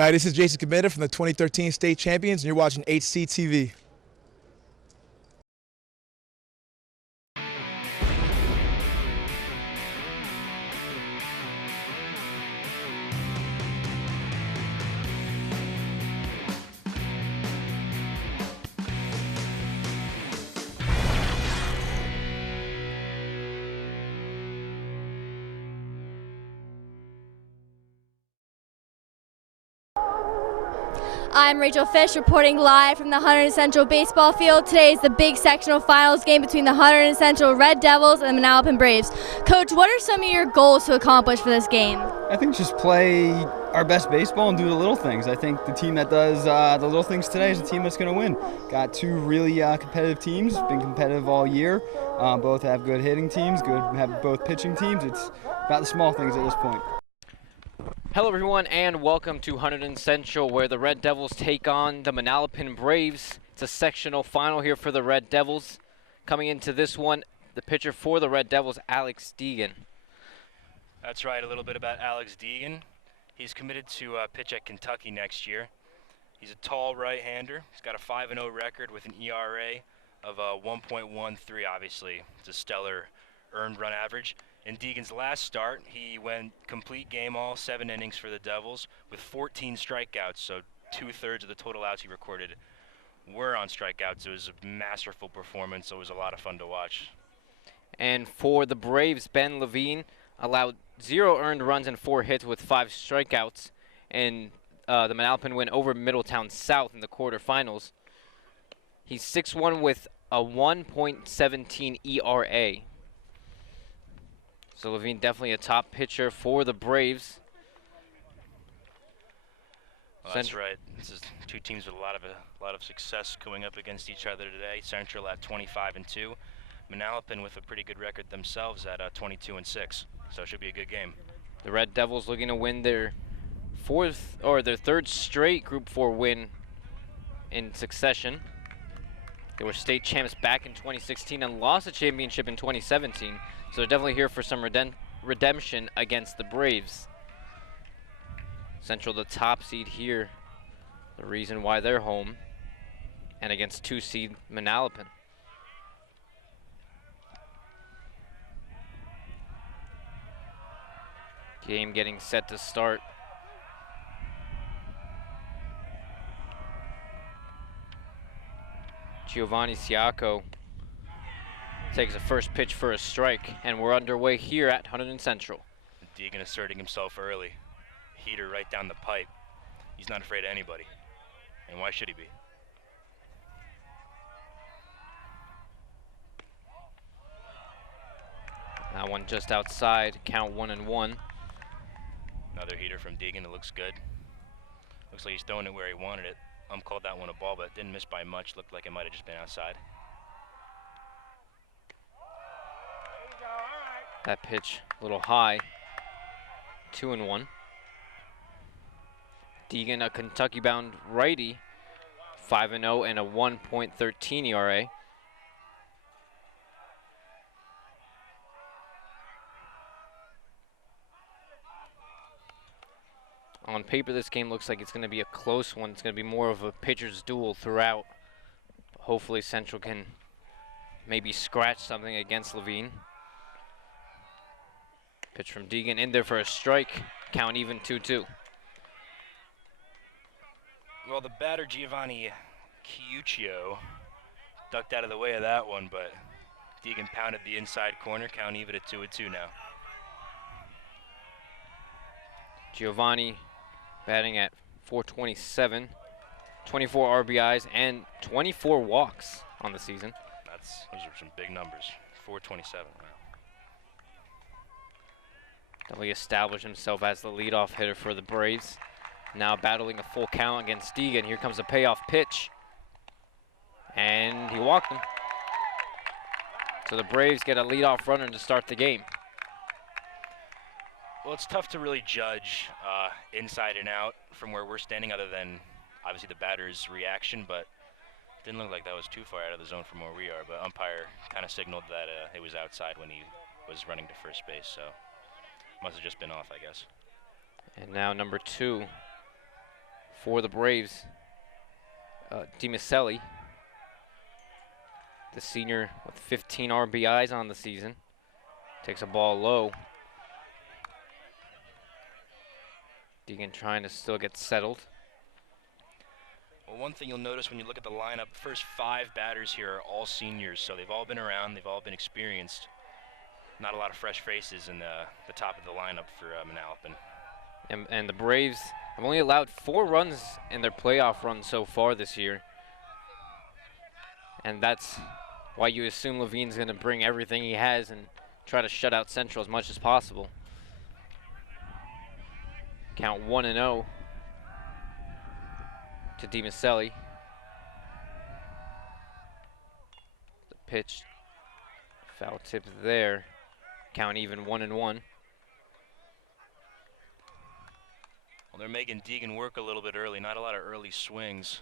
Hi, this is Jason Cometa from the 2013 State Champions, and you're watching HCTV. I'm Rachel Fish reporting live from the Hunterdon Central baseball field. Today is the big sectional finals game between the Hunterdon Central Red Devils and the Manalapan Braves. Coach, what are some of your goals to accomplish for this game? I think just play our best baseball and do the little things. I think the team that does the little things today is the team that's going to win. Got two really competitive teams, been competitive all year. Both have good hitting teams, have both pitching teams. It's about the small things at this point. Hello everyone and welcome to Hunterdon Central, where the Red Devils take on the Manalapan Braves. It's a sectional final here for the Red Devils. Coming into this one, the pitcher for the Red Devils, Alex Deegan. That's right, a little bit about Alex Deegan. He's committed to pitch at Kentucky next year. He's a tall right-hander. He's got a 5-0 record with an ERA of 1.13, obviously. It's a stellar earned run average. In Deegan's last start, he went complete game all, 7 innings for the Devils with 14 strikeouts, so 2/3 of the total outs he recorded were on strikeouts. It was a masterful performance, so it was a lot of fun to watch. And for the Braves, Ben Levine allowed 0 earned runs and 4 hits with 5 strikeouts, and the Manalapan win over Middletown South in the quarterfinals. He's 6-1 with a 1.17 ERA. So Levine definitely a top pitcher for the Braves. Well, that's right. This is two teams with a lot of success going up against each other today. Central at 25-2, Manalapan with a pretty good record themselves at 22-6. So it should be a good game. The Red Devils looking to win their their third straight Group 4 win in succession. They were state champs back in 2016 and lost the championship in 2017. So they're definitely here for some redemption against the Braves. Central the top seed here, the reason why they're home, and against 2 seed Manalapan. Game getting set to start. Giovanni Siaco takes the first pitch for a strike, and we're underway here at Hunterdon Central. Deegan asserting himself early. Heater right down the pipe. He's not afraid of anybody. And why should he be? That one just outside, count 1-1. Another heater from Deegan, it looks good. Looks like he's throwing it where he wanted it. Called that one a ball, but it didn't miss by much. Looked like it might have just been outside. That pitch a little high. 2-1. Deegan, a Kentucky-bound righty, 5-0 and a 1.13 ERA. On paper, this game looks like it's going to be a close one. It's going to be more of a pitcher's duel throughout. Hopefully, Central can maybe scratch something against Levine. Pitch from Deegan in there for a strike. Count even 2-2. Well, the batter, Giovanni Ciuccio, ducked out of the way of that one, but Deegan pounded the inside corner. Count even at 2-2 now. Giovanni batting at .427, 24 RBIs and 24 walks on the season. Those are some big numbers. .427. Wow. Definitely established himself as the leadoff hitter for the Braves. Now battling a full count against Deegan. Here comes a payoff pitch. And he walked him. So the Braves get a leadoff runner to start the game. Well, it's tough to really judge inside and out from where we're standing, other than obviously the batter's reaction, but it didn't look like that was too far out of the zone from where we are. But umpire kind of signaled that it was outside when he was running to first base, so must have just been off, I guess. And now number 2 for the Braves, DiMaselli, the senior with 15 RBIs on the season, takes a ball low. Deegan trying to still get settled. Well, one thing you'll notice when you look at the lineup, the first 5 batters here are all seniors, so they've all been around, they've all been experienced. Not a lot of fresh faces in the top of the lineup for Manalapan. And the Braves have only allowed 4 runs in their playoff run so far this year. And that's why you assume Levine's going to bring everything he has and try to shut out Central as much as possible. Count 1-0 to DiMaselli. The pitch, foul tip there. Count even 1-1. Well, they're making Deegan work a little bit early, not a lot of early swings.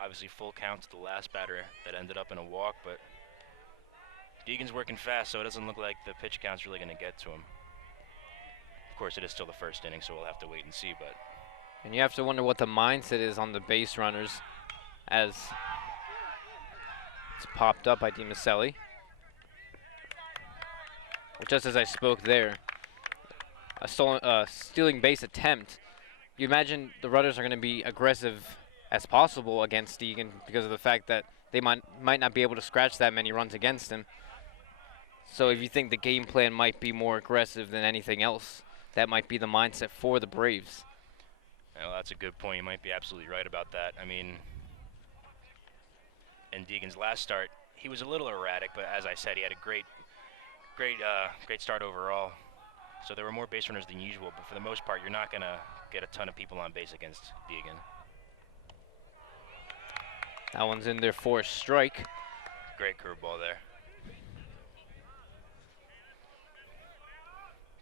Obviously full count to the last batter that ended up in a walk, but Deegan's working fast, so it doesn't look like the pitch count's really going to get to him. Of course, it is still the first inning, so we'll have to wait and see, but. And you have to wonder what the mindset is on the base runners as it's popped up by DiMaselli. Just as I spoke there, a stealing base attempt. You imagine the runners are going to be aggressive as possible against Deegan because of the fact that they might not be able to scratch that many runs against him. So if you think the game plan might be more aggressive than anything else, that might be the mindset for the Braves. Well, that's a good point. You might be absolutely right about that. I mean, in Deegan's last start, he was a little erratic, but as I said, he had a great start overall. So there were more base runners than usual, but for the most part, you're not going to get a ton of people on base against Deegan. That one's in there for a strike. Great curveball there.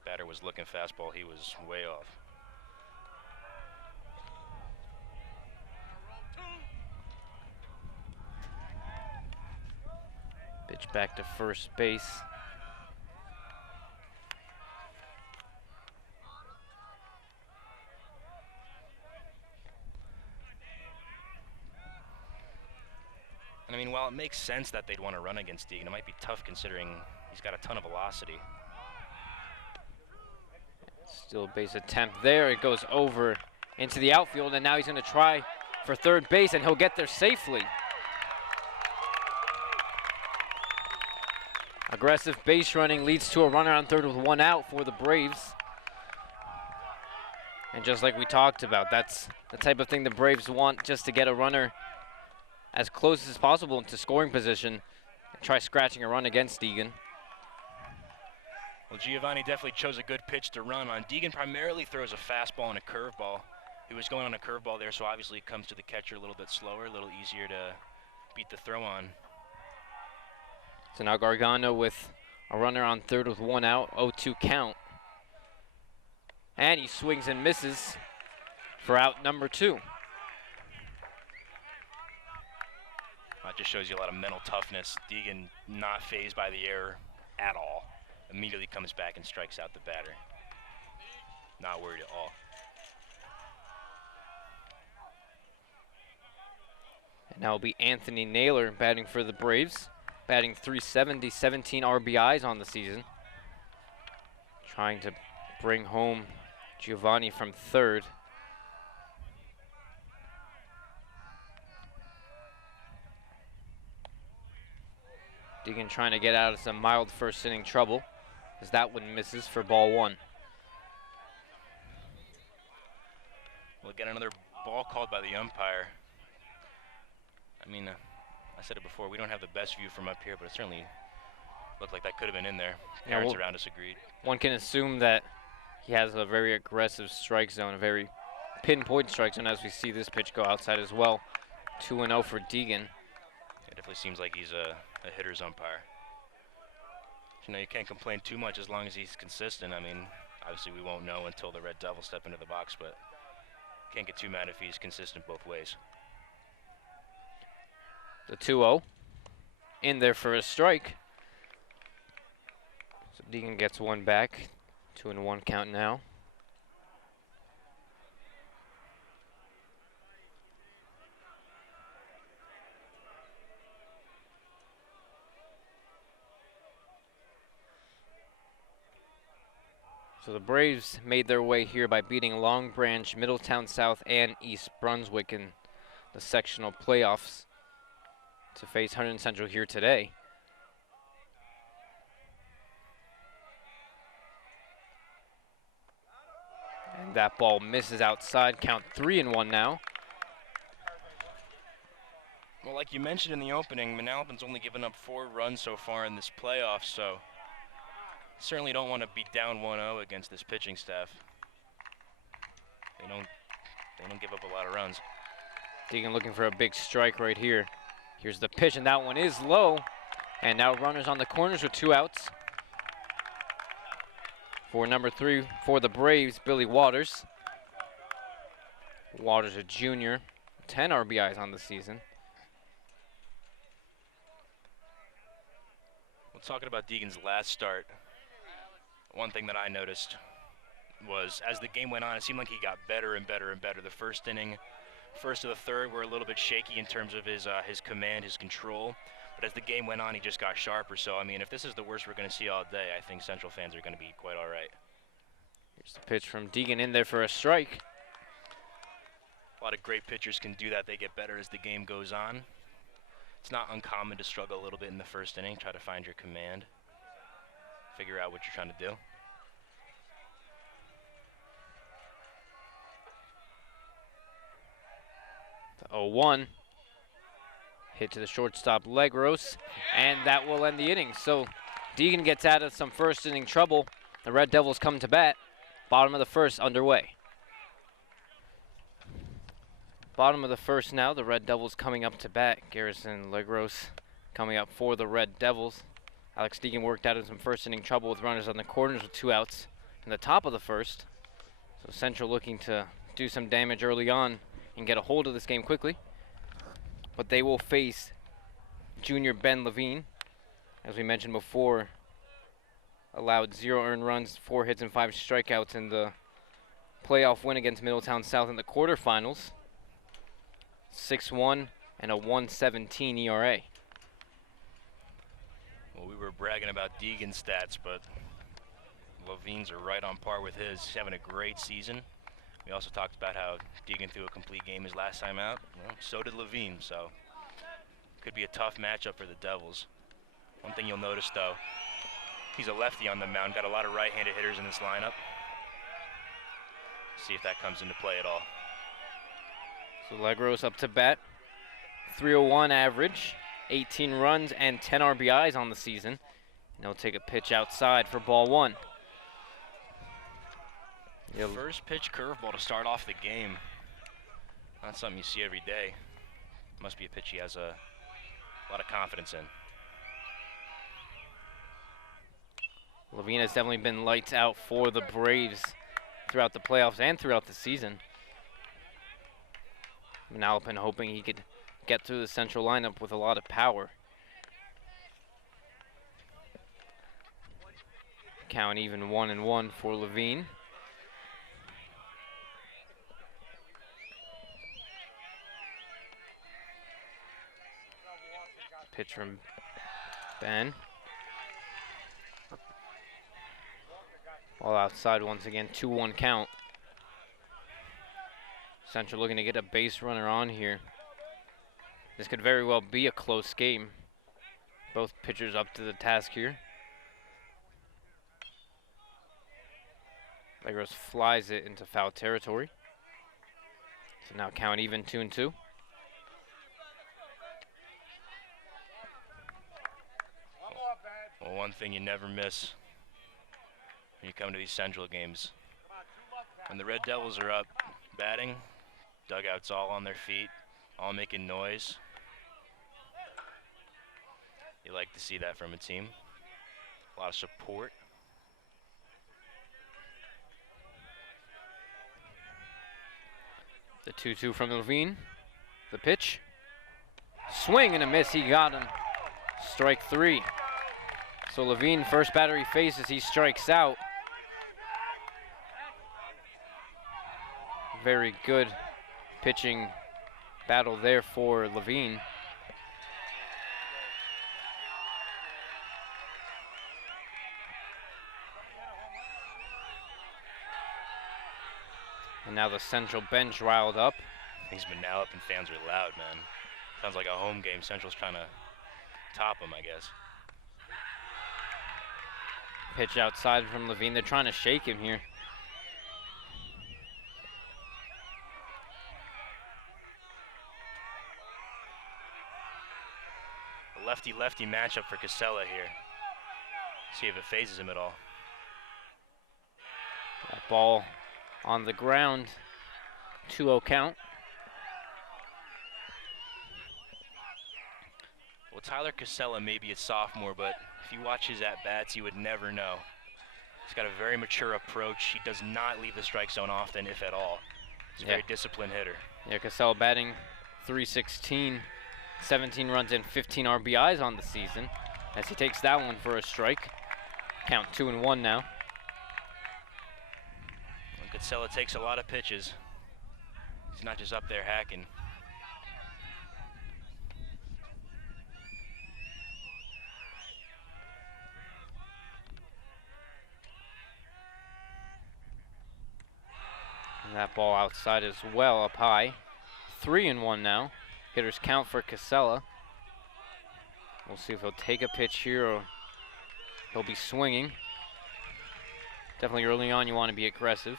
Batter was looking fastball. He was way off. Pitch back to first base. And I mean, while it makes sense that they'd want to run against Deegan, it might be tough considering he's got a ton of velocity. Still a base attempt there. It goes over into the outfield, and now he's going to try for third base, and he'll get there safely. Aggressive base running leads to a runner on third with 1 out for the Braves. And just like we talked about, that's the type of thing the Braves want, just to get a runner as close as possible into scoring position and try scratching a run against Deegan. Well, Giovanni definitely chose a good pitch to run on. Deegan primarily throws a fastball and a curveball. He was going on a curveball there, so obviously it comes to the catcher a little bit slower, a little easier to beat the throw on. So now Gargano with a runner on third with 1 out, 0-2 count. And he swings and misses for out number 2. That just shows you a lot of mental toughness. Deegan not fazed by the error at all. Immediately comes back and strikes out the batter. Not worried at all. And now will be Anthony Naylor batting for the Braves. Batting .370, 17 RBIs on the season. Trying to bring home Giovanni from third. Deegan trying to get out of some mild first inning trouble, as that one misses for ball 1. We'll get another ball called by the umpire. I mean, I said it before, we don't have the best view from up here, but it certainly looked like that could have been in there. Parents around us agreed. One can assume that he has a very aggressive strike zone, a very pinpoint strike zone, as we see this pitch go outside as well. 2-0 for Deegan. It definitely seems like he's a hitter's umpire. You know, you can't complain too much as long as he's consistent. I mean, obviously we won't know until the Red Devils step into the box, but can't get too mad if he's consistent both ways. The 2-0 in there for a strike. So Deegan gets one back. 2-1 count now. So the Braves made their way here by beating Long Branch, Middletown South, and East Brunswick in the sectional playoffs to face Hunterdon Central here today. And that ball misses outside. Count 3-1 now. Well, like you mentioned in the opening, Manalapan's only given up 4 runs so far in this playoff, so certainly don't want to be down 1-0 against this pitching staff. They don't give up a lot of runs. Deegan looking for a big strike right here. Here's the pitch, and that one is low. And now runners on the corners with 2 outs. For number 3 for the Braves, Billy Waters. Waters, a junior, 10 RBIs on the season. Well, talking about Deegan's last start, one thing that I noticed was as the game went on, it seemed like he got better and better and better. The first inning, first to the third were a little bit shaky in terms of his command, his control. But as the game went on, he just got sharper. So, I mean, if this is the worst we're going to see all day, I think Central fans are going to be quite all right. Here's the pitch from Deegan in there for a strike. A lot of great pitchers can do that. They get better as the game goes on. It's not uncommon to struggle a little bit in the first inning, try to find your command, figure out what you're trying to do. The 0-1. Hit to the shortstop, Legros, and that will end the inning. So Deegan gets out of some first inning trouble. The Red Devils come to bat. Bottom of the first underway. Bottom of the first now, the Red Devils coming up to bat. Garrison Legros coming up for the Red Devils. Alex Deegan worked out of some first inning trouble with runners on the corners with 2 outs in the top of the first. So Central looking to do some damage early on and get a hold of this game quickly. But they will face junior Ben Levine. As we mentioned before, allowed 0 earned runs, 4 hits and 5 strikeouts in the playoff win against Middletown South in the quarterfinals. 6-1 and a 1.17 ERA. Well, we were bragging about Deegan's stats, but Levine's are right on par with his. He's having a great season. We also talked about how Deegan threw a complete game his last time out. Well, so did Levine, so could be a tough matchup for the Devils. One thing you'll notice, though, he's a lefty on the mound. Got a lot of right-handed hitters in this lineup. See if that comes into play at all. So Legros up to bat. 301 average, 18 runs and 10 RBIs on the season. And he'll take a pitch outside for ball 1. First pitch curveball to start off the game. Not something you see every day. Must be a pitch he has a lot of confidence in. Levine has definitely been lights out for the Braves throughout the playoffs and throughout the season. Manalapan hoping he could get through the Central lineup with a lot of power. Count even 1-1 for Levine. Pitch from Ben. Ball outside once again, 2-1 count. Central looking to get a base runner on here. This could very well be a close game. Both pitchers up to the task here. Legros flies it into foul territory. So now count even 2-2. Well, one thing you never miss when you come to these Central games, when the Red Devils are up batting, dugouts all on their feet, all making noise. You like to see that from a team. A lot of support. The 2-2 from Levine. The pitch. Swing and a miss, he got him. Strike 3. So Levine, first batter he faces, he strikes out. Very good pitching battle there for Levine. And now the Central bench riled up. These Manalapan fans are loud, man. Sounds like a home game. Central's trying to top them, I guess. Pitch outside from Levine. They're trying to shake him here. A lefty-lefty matchup for Casella here. See if it phases him at all. That ball on the ground. 2-0 count. Well, Tyler Casella may be a sophomore, but if you watch his at-bats, you would never know. He's got a very mature approach. He does not leave the strike zone often, if at all. He's a very disciplined hitter. Yeah, Casella batting .316, 17 runs and 15 RBIs on the season as he takes that one for a strike. Count 2-1 now. Well, Casella takes a lot of pitches. He's not just up there hacking. And that ball outside as well, up high. 3-1 now. Hitters count for Casella. We'll see if he'll take a pitch here or he'll be swinging. Definitely early on you want to be aggressive.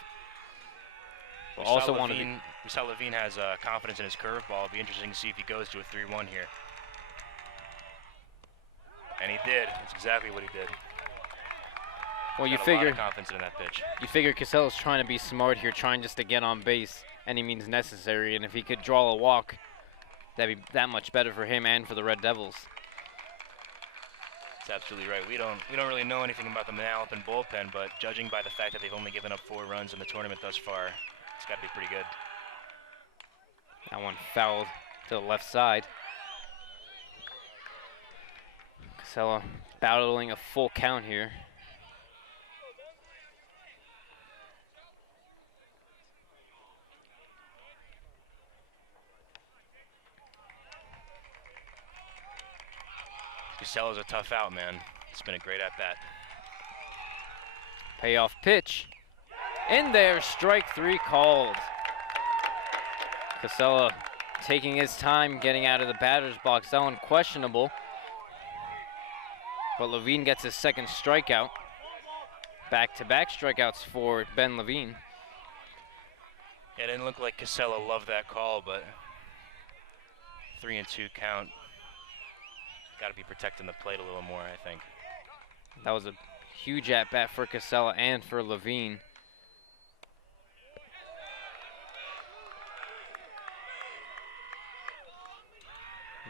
But also want to be... We saw Levine has confidence in his curveball. It'll be interesting to see if he goes to a 3-1 here. And he did. That's exactly what he did. Well, you Got a figure lot of confidence in that pitch. You figure Casella's trying to be smart here, trying just to get on base any means necessary, and if he could draw a walk, that'd be that much better for him and for the Red Devils. That's absolutely right. We don't really know anything about the Manalapan bullpen, but judging by the fact that they've only given up 4 runs in the tournament thus far, it's got to be pretty good. That one fouled to the left side. Casella battling a full count here. Casella's a tough out, man. It's been a great at-bat. Payoff pitch. In there, strike 3 called. Casella taking his time getting out of the batter's box. That one questionable. But Levine gets his second strikeout. Back-to-back strikeouts for Ben Levine. Yeah, it didn't look like Casella loved that call, but 3-2 count. Got to be protecting the plate a little more, I think. That was a huge at-bat for Casella and for Levine.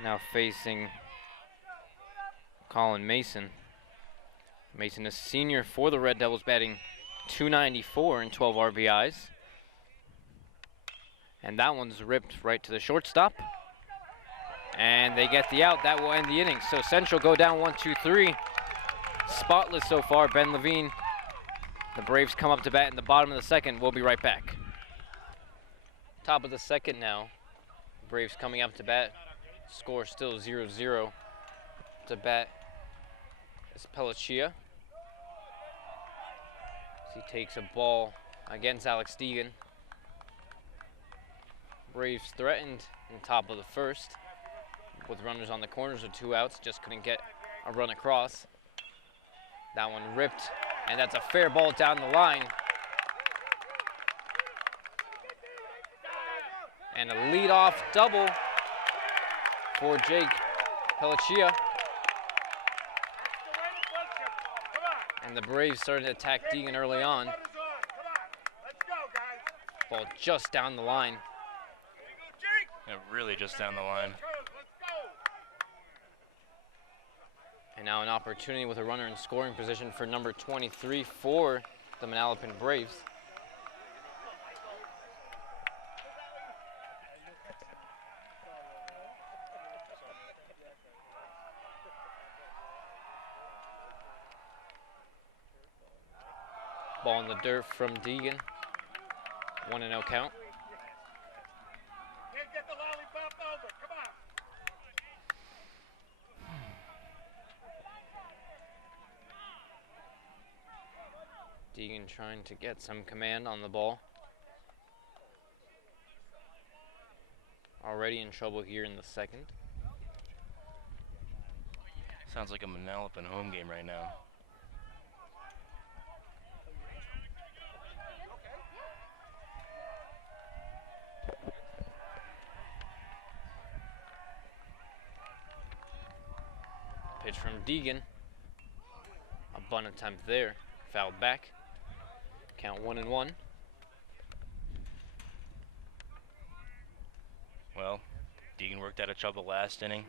Now facing Colin Mason. Mason is senior for the Red Devils, batting .294 and 12 RBIs. And that one's ripped right to the shortstop. And they get the out. That will end the inning. So Central go down 1-2-3. Spotless so far, Ben Levine. The Braves come up to bat in the bottom of the second. We'll be right back. Top of the second now. Braves coming up to bat. Score still 0-0. To bat is Pelliccia. He takes a ball against Alex Deegan. Braves threatened in the top of the first. With runners on the corners with 2 outs, just couldn't get a run across. That one ripped, and that's a fair ball down the line. And a leadoff double for Jake Pelliccia. And the Braves started to attack Deegan early on. Ball just down the line. Yeah, really just down the line. And now an opportunity with a runner in scoring position for number 23 for the Manalapan Braves. Ball in the dirt from Deegan. 1-0 count. Deegan trying to get some command on the ball. already in trouble here in the second. Sounds like a Manalapan home game right now. Pitch from Deegan. A bunt attempt there. Fouled back. Count 1-1. Well, Deegan worked out of trouble last inning.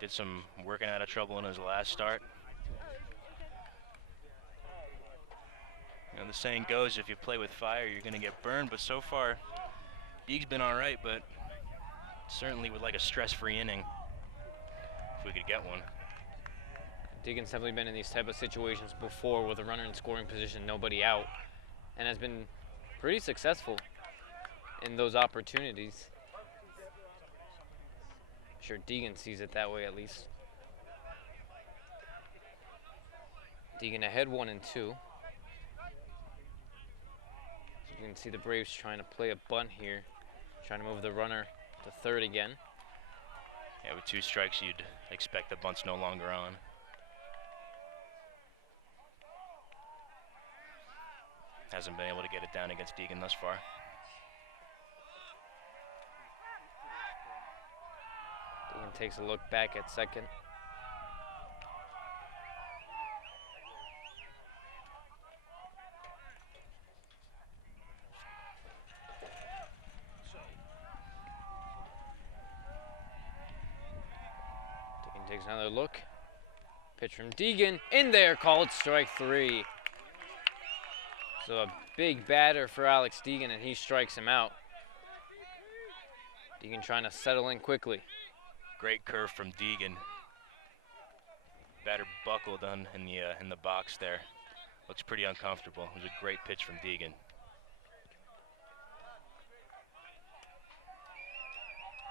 Did some working out of trouble in his last start. You know, the saying goes, if you play with fire, you're going to get burned. But so far, Deeg's been all right, but certainly would like a stress-free inning if we could get one. Deegan's definitely been in these type of situations before with a runner in scoring position, nobody out, and has been pretty successful in those opportunities. Sure, Deegan sees it that way at least. Deegan ahead 1-2. You can see the Braves trying to play a bunt here, trying to move the runner to third again. Yeah, with 2 strikes, you'd expect the bunt's no longer on. Hasn't been able to get it down against Deegan thus far. Deegan takes a look back at second. Deegan takes another look. Pitch from Deegan, in there, called strike 3. So a big batter for Alex Deegan, and he strikes him out. Deegan trying to settle in quickly. Great curve from Deegan. Batter buckled on in the box there. Looks pretty uncomfortable. It was a great pitch from Deegan.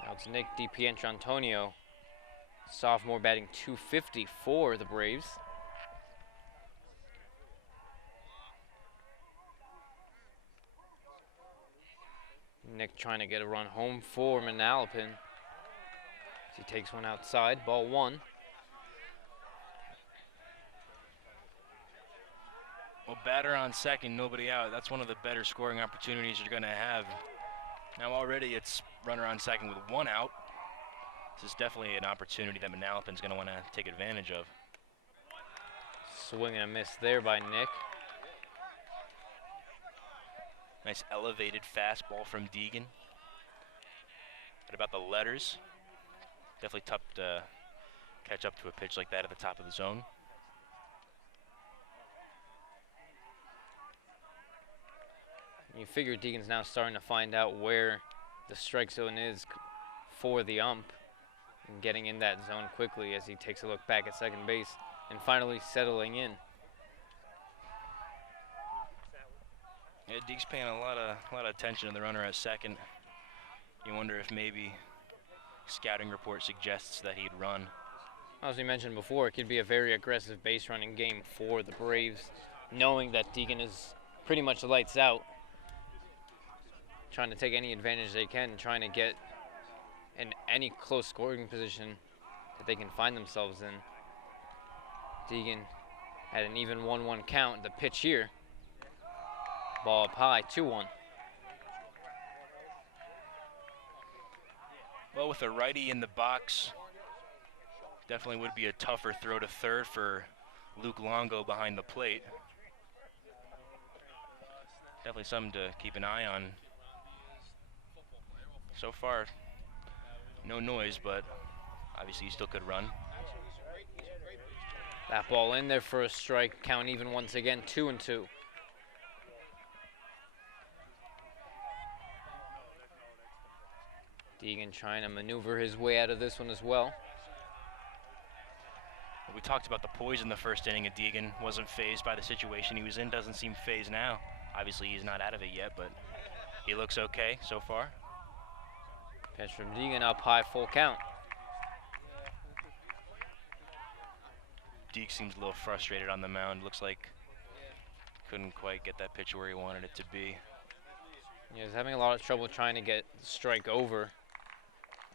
Now it's Nick DiPietrantonio, sophomore, batting .250 for the Braves. Nick trying to get a run home for Manalapan. He takes one outside, ball 1. Well, batter on second, nobody out. That's one of the better scoring opportunities you're going to have. Now already it's runner on second with 1 out. This is definitely an opportunity that Manalapan's going to want to take advantage of. Swing and a miss there by Nick. Nice elevated fastball from Deegan. What about the letters? Definitely tough to catch up to a pitch like that at the top of the zone. You figure Deegan's now starting to find out where the strike zone is for the ump and getting in that zone quickly as he takes a look back at second base and finally settling in. Yeah, Deek's paying a lot of attention to the runner at second. You wonder if maybe scouting report suggests that he'd run. As we mentioned before, it could be a very aggressive base running game for the Braves, knowing that Deegan is pretty much lights out, trying to take any advantage they can, trying to get in any close scoring position that they can find themselves in. Deegan had an even 1-1 count. The pitch here, ball up high, 2-1. Well, with a righty in the box, definitely would be a tougher throw to third for Luke Longo behind the plate. Definitely something to keep an eye on. So far, no noise, but obviously he still could run. That ball in there for a strike, count even once again, 2-2. Deegan trying to maneuver his way out of this one as well. We talked about the poise in the first inning, and Deegan wasn't fazed by the situation he was in. Doesn't seem fazed now. Obviously, he's not out of it yet, but he looks okay so far. Pitch from Deegan up high, full count. Deek seems a little frustrated on the mound. Looks like couldn't quite get that pitch where he wanted it to be. Yeah, he's having a lot of trouble trying to get the strike over.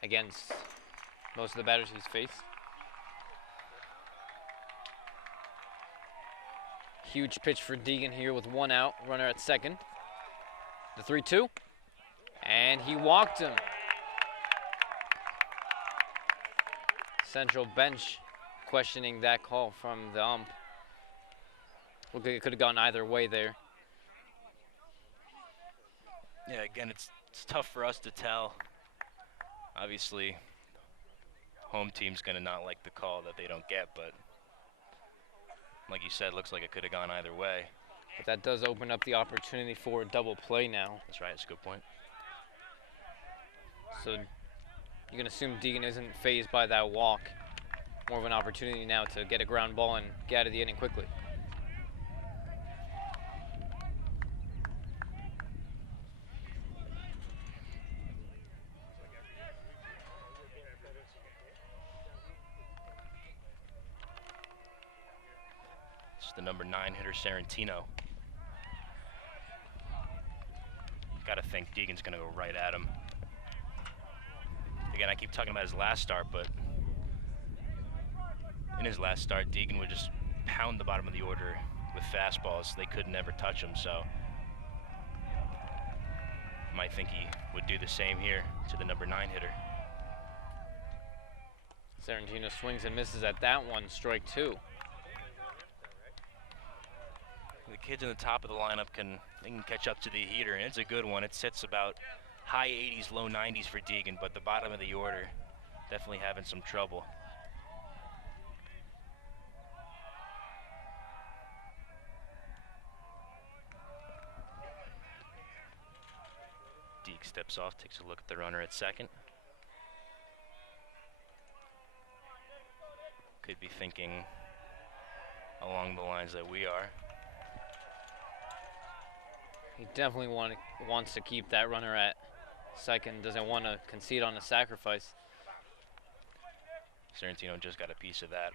against most of the batters he's faced. Huge pitch for Deegan here with 1 out, runner at second. The 3-2, and he walked him. Central bench questioning that call from the ump. Looked like it could have gone either way there. Yeah, again, it's tough for us to tell. Obviously, home team's going to not like the call that they don't get, but like you said, looks like it could have gone either way. But that does open up the opportunity for a double play now. That's right, that's a good point. So you can assume Deegan isn't fazed by that walk. More of an opportunity now to get a ground ball and get out of the inning quickly. It's the number 9 hitter, Sarantino. Gotta think Deegan's gonna go right at him. Again, I keep talking about his last start, but in his last start, Deegan would just pound the bottom of the order with fastballs. They could never touch him, so might think he would do the same here to the number 9 hitter. Sarantino swings and misses at that one, strike 2. The kids in the top of the lineup can catch up to the heater, and it's a good one. It sits about high 80s, low 90s for Deegan, but the bottom of the order definitely having some trouble. Deeg steps off, takes a look at the runner at second. Could be thinking along the lines that we are. He definitely wants to keep that runner at second, doesn't want to concede on a sacrifice. Sarantino just got a piece of that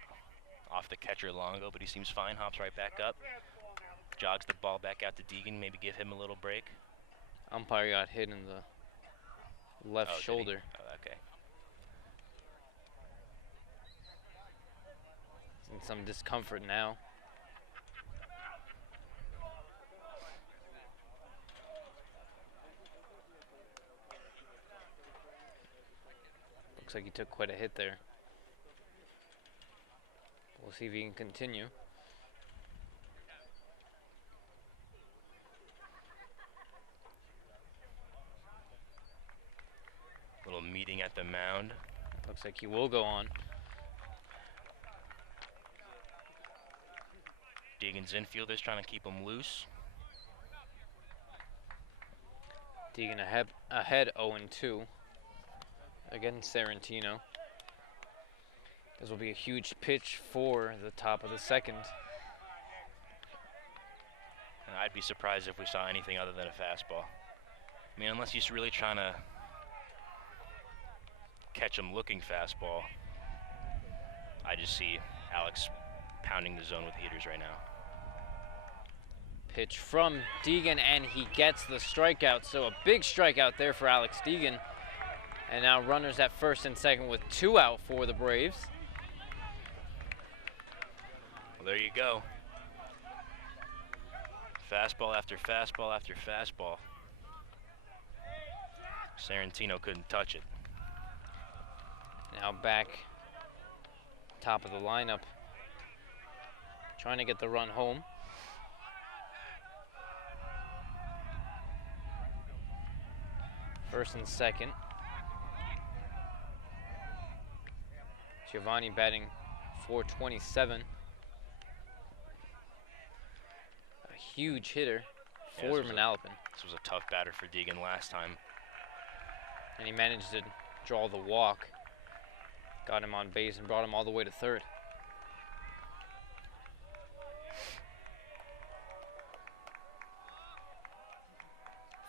off the catcher long ago, but he seems fine, hops right back up, jogs the ball back out to Deegan, maybe give him a little break. Umpire got hit in the left shoulder. Oh, okay. In some discomfort now. Looks like he took quite a hit there. We'll see if he can continue. Little meeting at the mound. Looks like he will go on. Deegan's infielders trying to keep him loose. Deegan ahead 0-2 against Sarantino. This will be a huge pitch for the top of the second. And I'd be surprised if we saw anything other than a fastball. I mean, unless he's really trying to catch him looking fastball, I just see Alex pounding the zone with heaters right now. Pitch from Deegan, and he gets the strikeout. So a big strikeout there for Alex Deegan. And now runners at first and second with 2 out for the Braves. Well, there you go. Fastball after fastball after fastball. Sarantino couldn't touch it. Now back top of the lineup, trying to get the run home. First and second. Giovanni batting .427. A huge hitter for Manalapan. This was a tough batter for Deegan last time. And he managed to draw the walk. Got him on base and brought him all the way to third.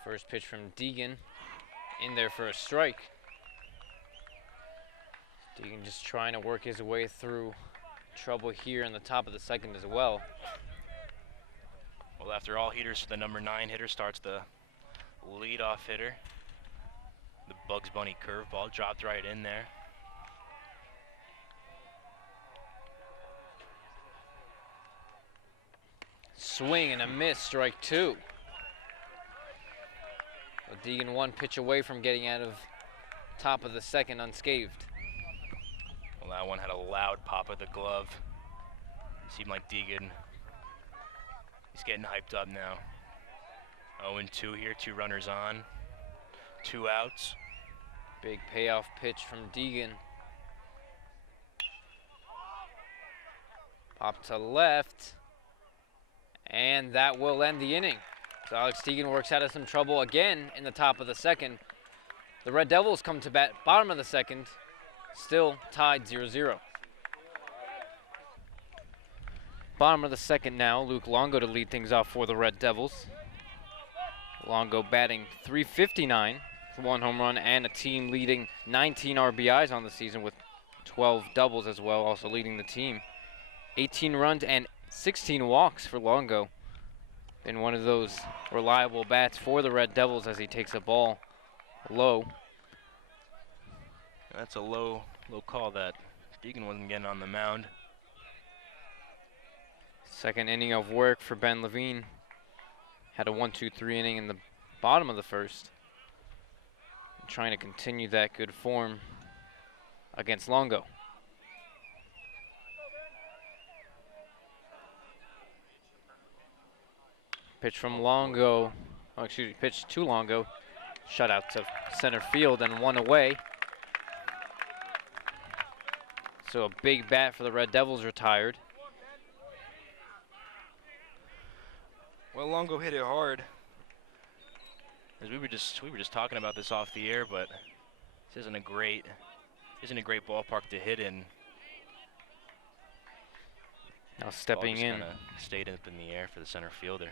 First pitch from Deegan, in there for a strike. Deegan just trying to work his way through trouble here in the top of the second as well. Well, after all heaters, the number 9 hitter starts the leadoff hitter. The Bugs Bunny curveball dropped right in there. Swing and a miss, strike 2. So Deegan 1 pitch away from getting out of top of the second unscathed. Well, that one had a loud pop of the glove. Seemed like Deegan, he's getting hyped up now. 0-2 here, 2 runners on, 2 outs. Big payoff pitch from Deegan. Pop to left, and that will end the inning. So Alex Deegan works out of some trouble again in the top of the second. The Red Devils come to bat bottom of the second, still tied 0-0. Bottom of the second now, Luke Longo to lead things off for the Red Devils. Longo batting .359 for 1 home run and a team leading 19 RBIs on the season with 12 doubles as well, also leading the team. 18 runs and 16 walks for Longo. Been one of those reliable bats for the Red Devils as he takes a ball low. That's a low call that Deegan wasn't getting on the mound. Second inning of work for Ben Levine. Had a 1-2-3 inning in the bottom of the first. Trying to continue that good form against Longo. Pitch from Longo, oh, excuse me, pitch to Longo. Shutout to center field and 1 away. So a big bat for the Red Devils retired. Well, Longo hit it hard. As we were just talking about this off the air, but this isn't a great ballpark to hit in. Now stepping in. Kinda stayed up in the air for the center fielder.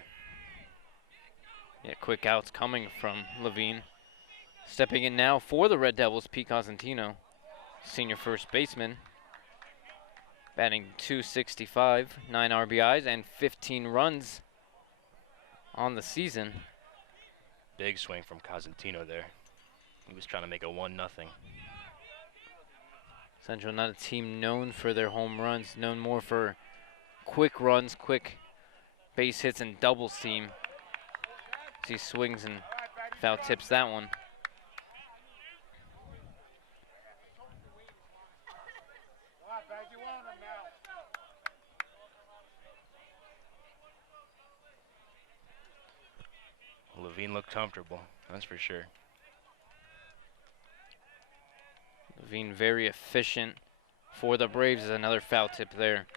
Yeah, quick outs coming from Levine. Stepping in now for the Red Devils, Pete Cosentino, senior first baseman. Batting .265, 9 RBIs and 15 runs on the season. Big swing from Cosentino there. He was trying to make a 1-0. Central not a team known for their home runs, known more for quick runs, quick base hits and doubles team. As he swings and foul tips that one. Levine looked comfortable, that's for sure. Levine very efficient for the Braves is another foul tip there.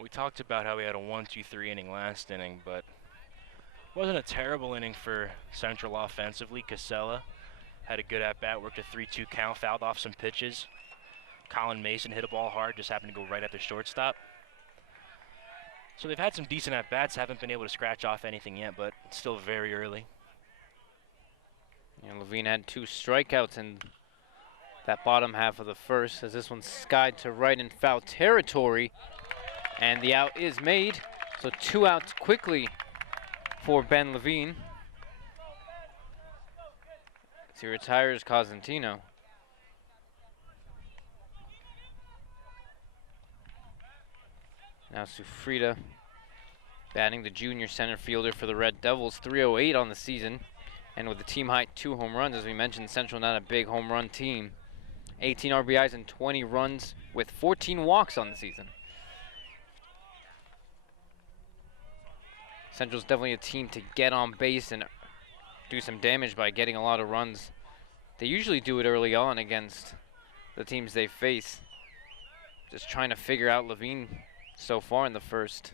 We talked about how we had a 1-2-3 inning last inning, but it wasn't a terrible inning for Central offensively. Casella had a good at-bat, worked a 3-2 count, fouled off some pitches. Colin Mason hit a ball hard, just happened to go right at their shortstop. So they've had some decent at-bats, haven't been able to scratch off anything yet, but it's still very early. And Levine had 2 strikeouts in that bottom half of the first, as this one's skied to right in foul territory. And the out is made, so 2 outs quickly for Ben Levine. As he retires Cosentino. Now Sufrida batting, the junior center fielder for the Red Devils, 308 on the season. And with the team high 2 home runs, as we mentioned, Central not a big home run team. 18 RBIs and 20 runs with 14 walks on the season. Central's definitely a team to get on base and do some damage by getting a lot of runs. They usually do it early on against the teams they face. Just trying to figure out Levine so far in the first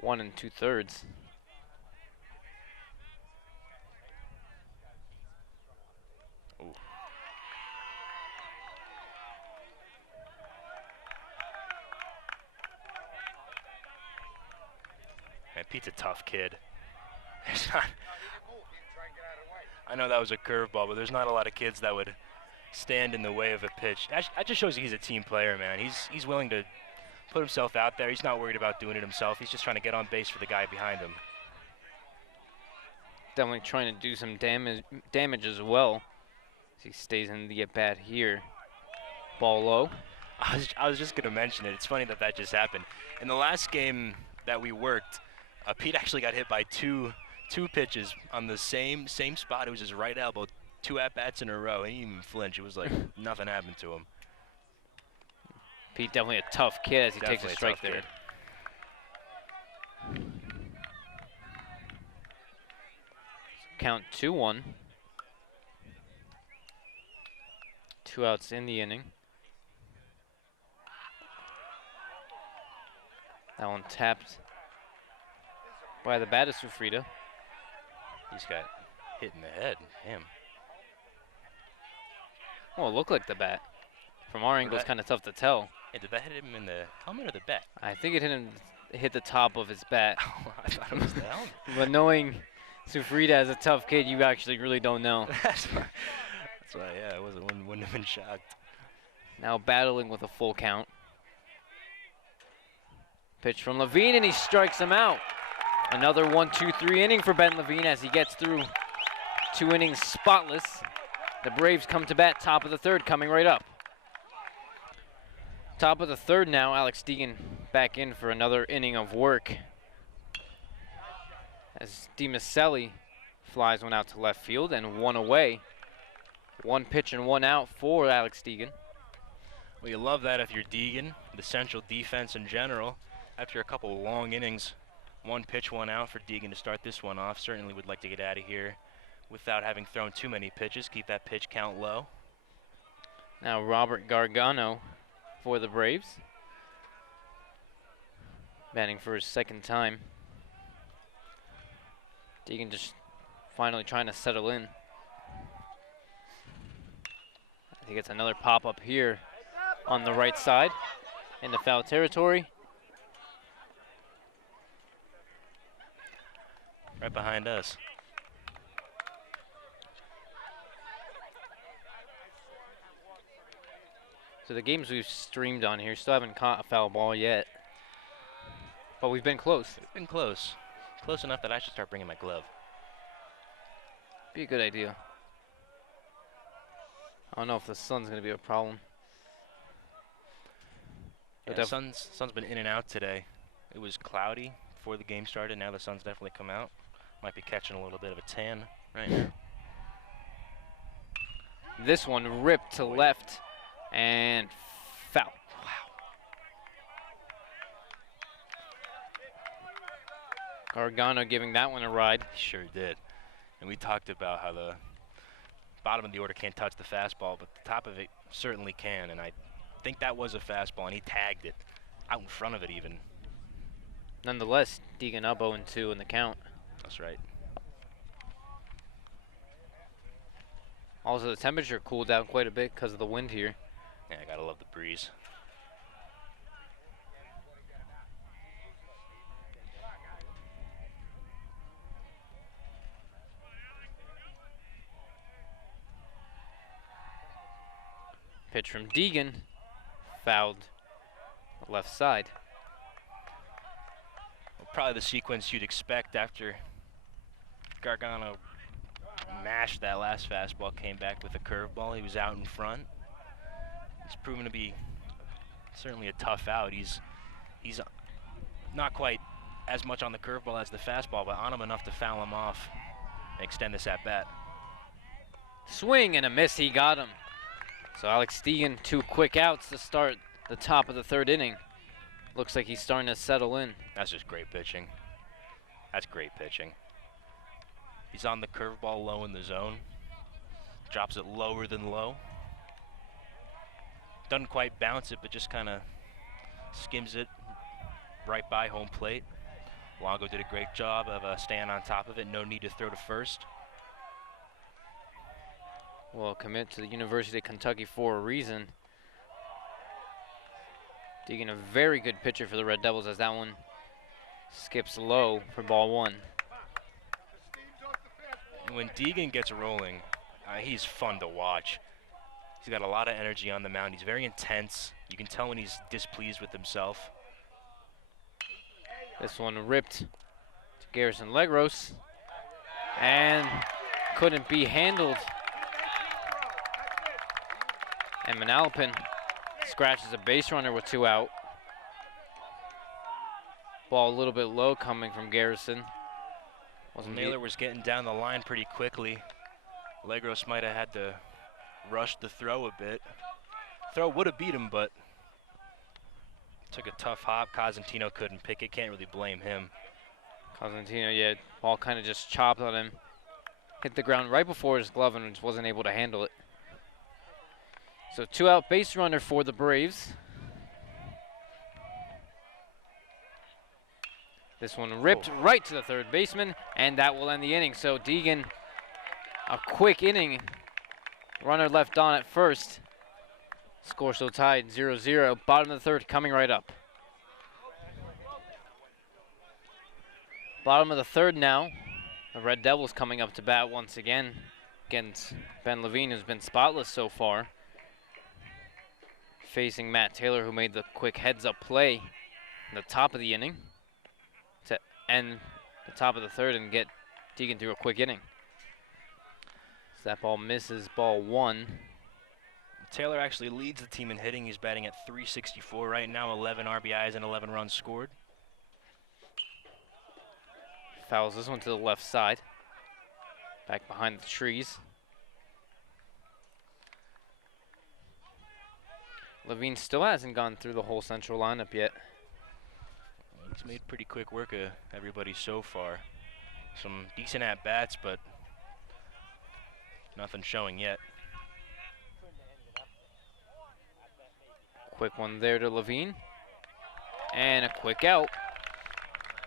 1 2/3. Man, Pete's a tough kid. I know that was a curveball, but there's not a lot of kids that would stand in the way of a pitch. That just shows he's a team player, man. He's willing to put himself out there. He's not worried about doing it himself. He's just trying to get on base for the guy behind him. definitely trying to do some damage as well. He stays in the at-bat here. Ball low. I was just going to mention it. It's funny that that just happened. In the last game that we worked, Pete actually got hit by two pitches on the same spot. It was his right elbow, 2 at-bats in a row. He didn't even flinch. It was like nothing happened to him. Pete definitely a tough kid as he takes a strike there. Kid. Count 2-1. 2 outs in the inning. That one tapped by the bat of Sufrida. He's got hit in the head. Damn. Oh, it looked like the bat. From our angle, it's kind of tough to tell. Hey, did that hit him in the helmet or the bat? I think it hit the top of his bat. Oh, I thought it was the helmet. But knowing Sufrida as a tough kid, you actually really don't know. That's why, yeah, I wouldn't have been shocked. Now battling with a full count. Pitch from Levine, and he strikes him out. Another 1-2-3 inning for Ben Levine as he gets through 2 innings spotless. The Braves come to bat, top of the third, coming right up. Top of the third now, Alex Deegan back in for another inning of work. As DiMaselli flies one out to left field and 1 away. 1 pitch and 1 out for Alex Deegan. Well, you love that if you're Deegan, the Central defense in general. After a couple of long innings, 1 pitch, 1 out for Deegan to start this one off. Certainly would like to get out of here without having thrown too many pitches. Keep that pitch count low. Now Robert Gargano for the Braves. Batting for his 2nd time. Deegan just finally trying to settle in. He gets another pop-up here on the right side into foul territory. Right behind us. So the games we've streamed on here still haven't caught a foul ball yet. But we've been close. We've been close. Close enough that I should start bringing my glove. Be a good idea. I don't know if the sun's going to be a problem. Yeah, the sun's been in and out today. It was cloudy before the game started. Now the sun's definitely come out. Might be catching a little bit of a tan right now. This one ripped to left and foul. Wow. Gargano giving that one a ride. He sure did. And we talked about how the bottom of the order can't touch the fastball, but the top of it certainly can. And I think that was a fastball, and he tagged it out in front of it even. Nonetheless, Deegan up 0-2 in the count. That's right. Also, the temperature cooled down quite a bit because of the wind here. Yeah, I gotta love the breeze. Pitch from Deegan, fouled left side. Well, probably the sequence you'd expect after Gargano mashed that last fastball, came back with a curveball. He was out in front. It's proven to be certainly a tough out. He's not quite as much on the curveball as the fastball, but on him enough to foul him off and extend this at bat. Swing and a miss, he got him. So Alex Deegan, 2 quick outs to start the top of the 3rd inning. Looks like he's starting to settle in. That's just great pitching. That's great pitching. He's on the curveball low in the zone. Drops it lower than low. Doesn't quite bounce it, but just kind of skims it right by home plate. Longo did a great job of staying on top of it. No need to throw to first. Well, commit to the University of Kentucky for a reason. Deegan, a very good pitcher for the Red Devils as that one skips low for ball 1. When Deegan gets rolling, he's fun to watch. He's got a lot of energy on the mound. He's very intense. You can tell when he's displeased with himself. This one ripped to Garrison Legros. and couldn't be handled. And Manalapan scratches a base runner with 2 out. Ball a little bit low coming from Garrison. Naylor was getting down the line pretty quickly. Legros might have had to rush the throw a bit. Throw would have beat him, but took a tough hop. Cosentino couldn't pick it. Can't really blame him. Cosentino, yeah, ball kind of just chopped on him. Hit the ground right before his glove and just wasn't able to handle it. So 2 out base runner for the Braves. This one ripped right to the third baseman, and that will end the inning. So Deegan, a quick inning. Runner left on at first. Score still tied 0-0. Bottom of the third coming right up. Bottom of the third now. The Red Devils coming up to bat once again against Ben Levine, who's been spotless so far. Facing Matt Taylor, who made the quick heads-up play in the top of the inning to end the top of the third and get Deegan through a quick inning. So that ball misses, ball 1. Taylor actually leads the team in hitting. He's batting at .364 right now, 11 RBIs and 11 runs scored. Fouls this one to the left side. Back behind the trees. Levine still hasn't gone through the whole central lineup yet. He's made pretty quick work of everybody so far. Some decent at-bats, but nothing showing yet. Quick one there to Levine. And a quick out.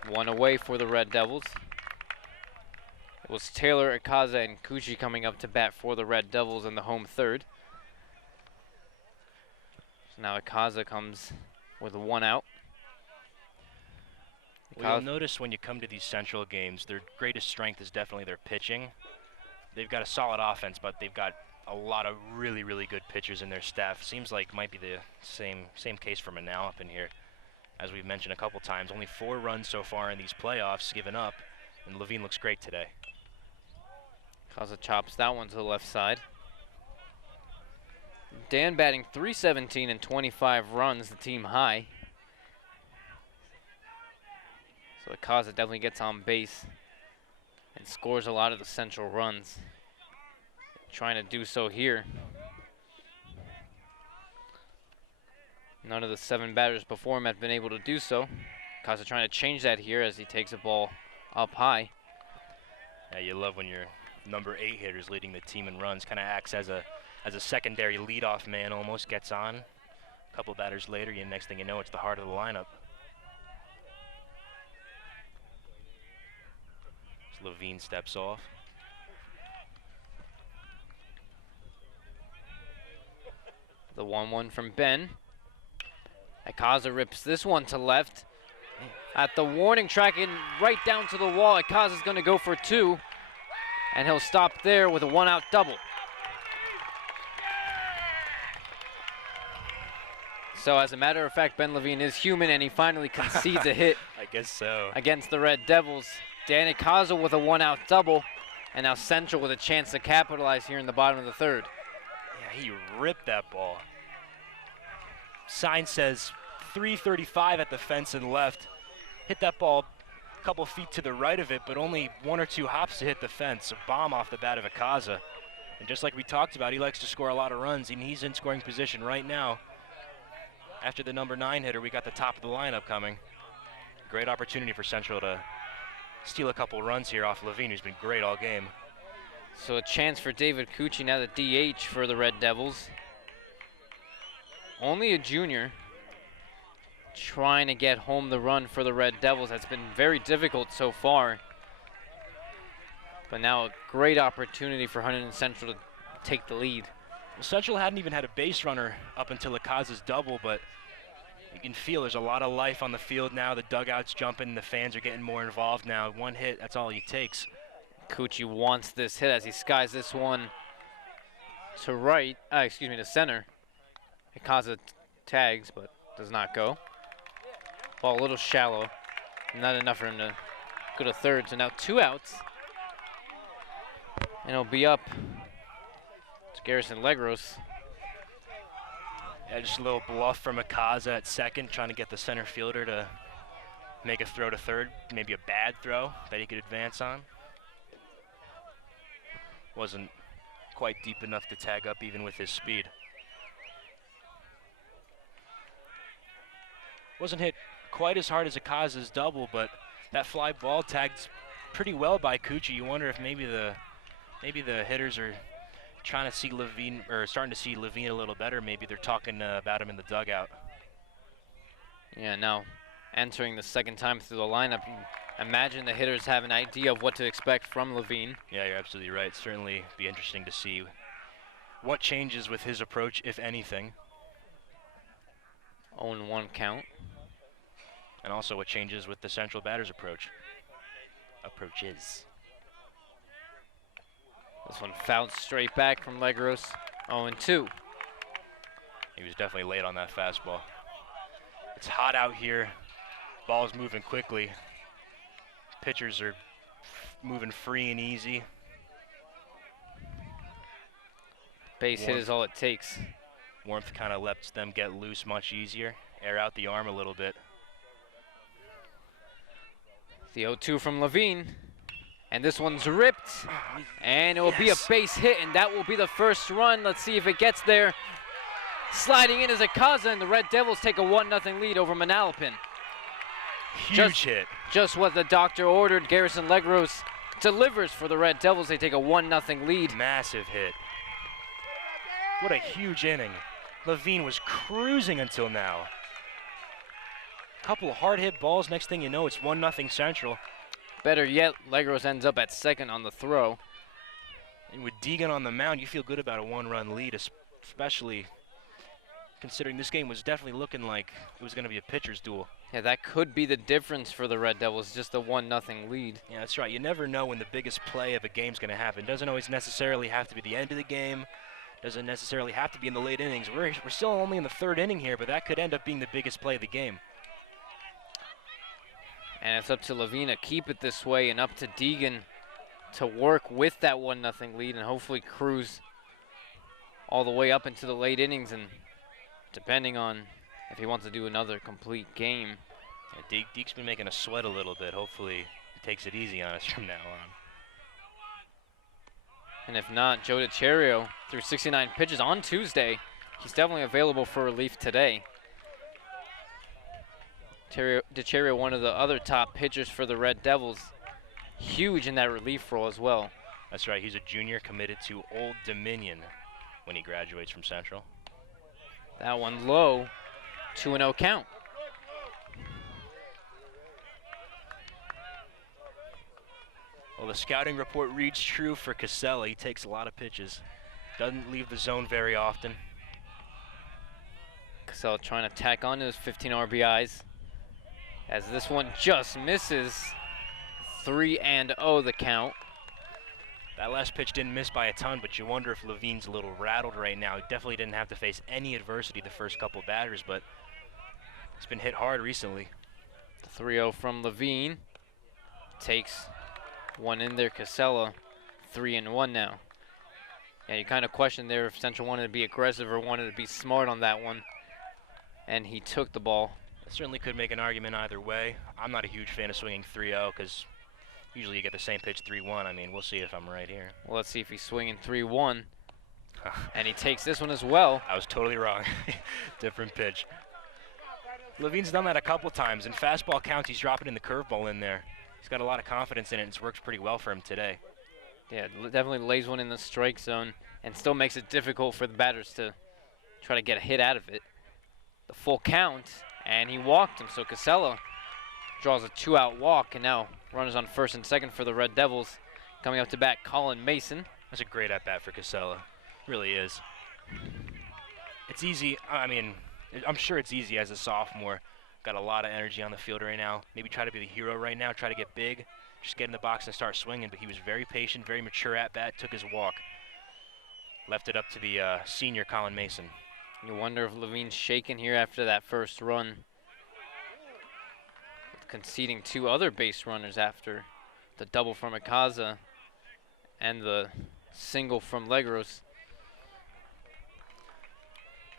1 away for the Red Devils. It was Taylor, Akaza, and Kuchi coming up to bat for the Red Devils in the home third. So now Akaza comes with 1 out. Well, you'll notice when you come to these Central games, their greatest strength is definitely their pitching. They've got a solid offense, but they've got a lot of really, really good pitchers in their staff. Seems like might be the same case for Manalapan here. As we've mentioned a couple times, only 4 runs so far in these playoffs given up, and Levine looks great today. Akaza chops that one to the left side. Dan batting .317 and 25 runs, the team high. So Akaza definitely gets on base and scores a lot of the central runs. Trying to do so here. None of the 7 batters before him have been able to do so. Akaza trying to change that here as he takes a ball up high. Yeah, you love when your number 8 hitter's leading the team in runs. Kind of acts as a secondary leadoff man, almost gets on. A couple batters later, next thing you know, it's the heart of the lineup. As Levine steps off. The 1-1 from Ben. Akaza rips this one to left. At the warning track and right down to the wall, Akaza's going to go for 2. And he'll stop there with a 1-out double. So as a matter of fact, Ben Levine is human and he finally concedes a hit. I guess so. Against the Red Devils. Dan Akaza with a 1-out double. And now Central with a chance to capitalize here in the bottom of the third. Yeah, he ripped that ball. Sign says 335 at the fence and left. Hit that ball a couple feet to the right of it, but only 1 or 2 hops to hit the fence. A bomb off the bat of Akaza. And just like we talked about, he likes to score a lot of runs, and he's in scoring position right now. After the number 9 hitter, we got the top of the lineup coming. Great opportunity for Central to steal a couple runs here off Levine, who's been great all game. So a chance for David Cucci, now the DH for the Red Devils. Only a junior trying to get home the run for the Red Devils. That's been very difficult so far. But now a great opportunity for Hunterdon Central to take the lead. Well, Central hadn't even had a base runner up until Akaza's double, but you can feel there's a lot of life on the field now. The dugout's jumping, the fans are getting more involved now. 1 hit, that's all he takes. Cucci wants this hit as he skies this one to right, to center. Akaza tags, but does not go. Ball a little shallow. Not enough for him to go to third, so now 2 outs. And it'll be up to Garrison Legros. Yeah, just a little bluff from Akaza at second, trying to get the center fielder to make a throw to third. Maybe a bad throw that he could advance on. Wasn't quite deep enough to tag up even with his speed. Wasn't hit quite as hard as Akaza's double, but that fly ball tagged pretty well by Cucci. You wonder if maybe the hitters are trying to see Levine, or starting to see Levine a little better. Maybe they're talking about him in the dugout. Yeah, now entering the second time through the lineup, imagine the hitters have an idea of what to expect from Levine. Yeah, you're absolutely right. Certainly be interesting to see what changes with his approach, if anything. 0-1 count. And also what changes with the central batter's approaches. This one fouled straight back from Legros. 0-2. He was definitely late on that fastball. It's hot out here. Ball's moving quickly. Pitchers are moving free and easy. Base hit is all it takes. Warmth kind of lets them get loose much easier. Air out the arm a little bit. The 0-2 from Levine. And this one's ripped. And it will be a base hit, and that will be the first run. Let's see if it gets there. Sliding in is Akaza, and the Red Devils take a 1-0 lead over Manalapan. Huge hit. Just what the doctor ordered. Garrison Legros delivers for the Red Devils. They take a 1-0 lead. Massive hit. What a huge inning. Levine was cruising until now. Couple of hard hit balls. Next thing you know, it's 1-0 Central. Better yet, Legros ends up at second on the throw. And with Deegan on the mound, you feel good about a 1-run lead, especially considering this game was definitely looking like it was going to be a pitcher's duel. Yeah, that could be the difference for the Red Devils, just a 1-0 lead. Yeah, that's right. You never know when the biggest play of a game is going to happen. It doesn't always necessarily have to be the end of the game. Doesn't necessarily have to be in the late innings. We're still only in the third inning here, but that could end up being the biggest play of the game. And it's up to Levine to keep it this way, and up to Deegan to work with that 1-0 lead and hopefully cruise all the way up into the late innings, and depending on if he wants to do another complete game. Yeah, Deke's been making us sweat a little bit. Hopefully he takes it easy on us from now on. And if not, Joe DeCherio threw 69 pitches on Tuesday. He's definitely available for relief today. DeCherio, one of the other top pitchers for the Red Devils. Huge in that relief role as well. That's right, he's a junior committed to Old Dominion when he graduates from Central. That one low, 2-0 count. Well, the scouting report reads true for Casella. He takes a lot of pitches. Doesn't leave the zone very often. Casella trying to tack on to his 15 RBIs. As this one just misses. 3-0 the count. That last pitch didn't miss by a ton, but you wonder if Levine's a little rattled right now. He definitely didn't have to face any adversity the first couple batters, but he's been hit hard recently. The 3-0 from Levine. Takes one in there, Casella. 3-1 now. Yeah, you kind of question there if Central wanted to be aggressive or wanted to be smart on that one. And he took the ball. Certainly could make an argument either way. I'm not a huge fan of swinging 3-0 because usually you get the same pitch 3-1. I mean, we'll see if I'm right here. Well, let's see if he's swinging 3-1. And he takes this one as well. I was totally wrong. Different pitch. Levine's done that a couple times. In fastball counts, he's dropping in the curveball in there. He's got a lot of confidence in it, and it's worked pretty well for him today. Yeah, definitely lays one in the strike zone and still makes it difficult for the batters to try to get a hit out of it. The full count. And he walked him, so Casella draws a 2-out walk, and now runners on first and second for the Red Devils. Coming up to bat, Colin Mason. That's a great at-bat for Casella. Really is. It's easy. I mean, I'm sure it's easy as a sophomore. Got a lot of energy on the field right now. Maybe try to be the hero right now, try to get big, just get in the box and start swinging, but he was very patient, very mature at-bat, took his walk. Left it up to the senior Colin Mason. You wonder if Levine's shaken here after that first run. Conceding two other base runners after the double from Akaza and the single from Legros.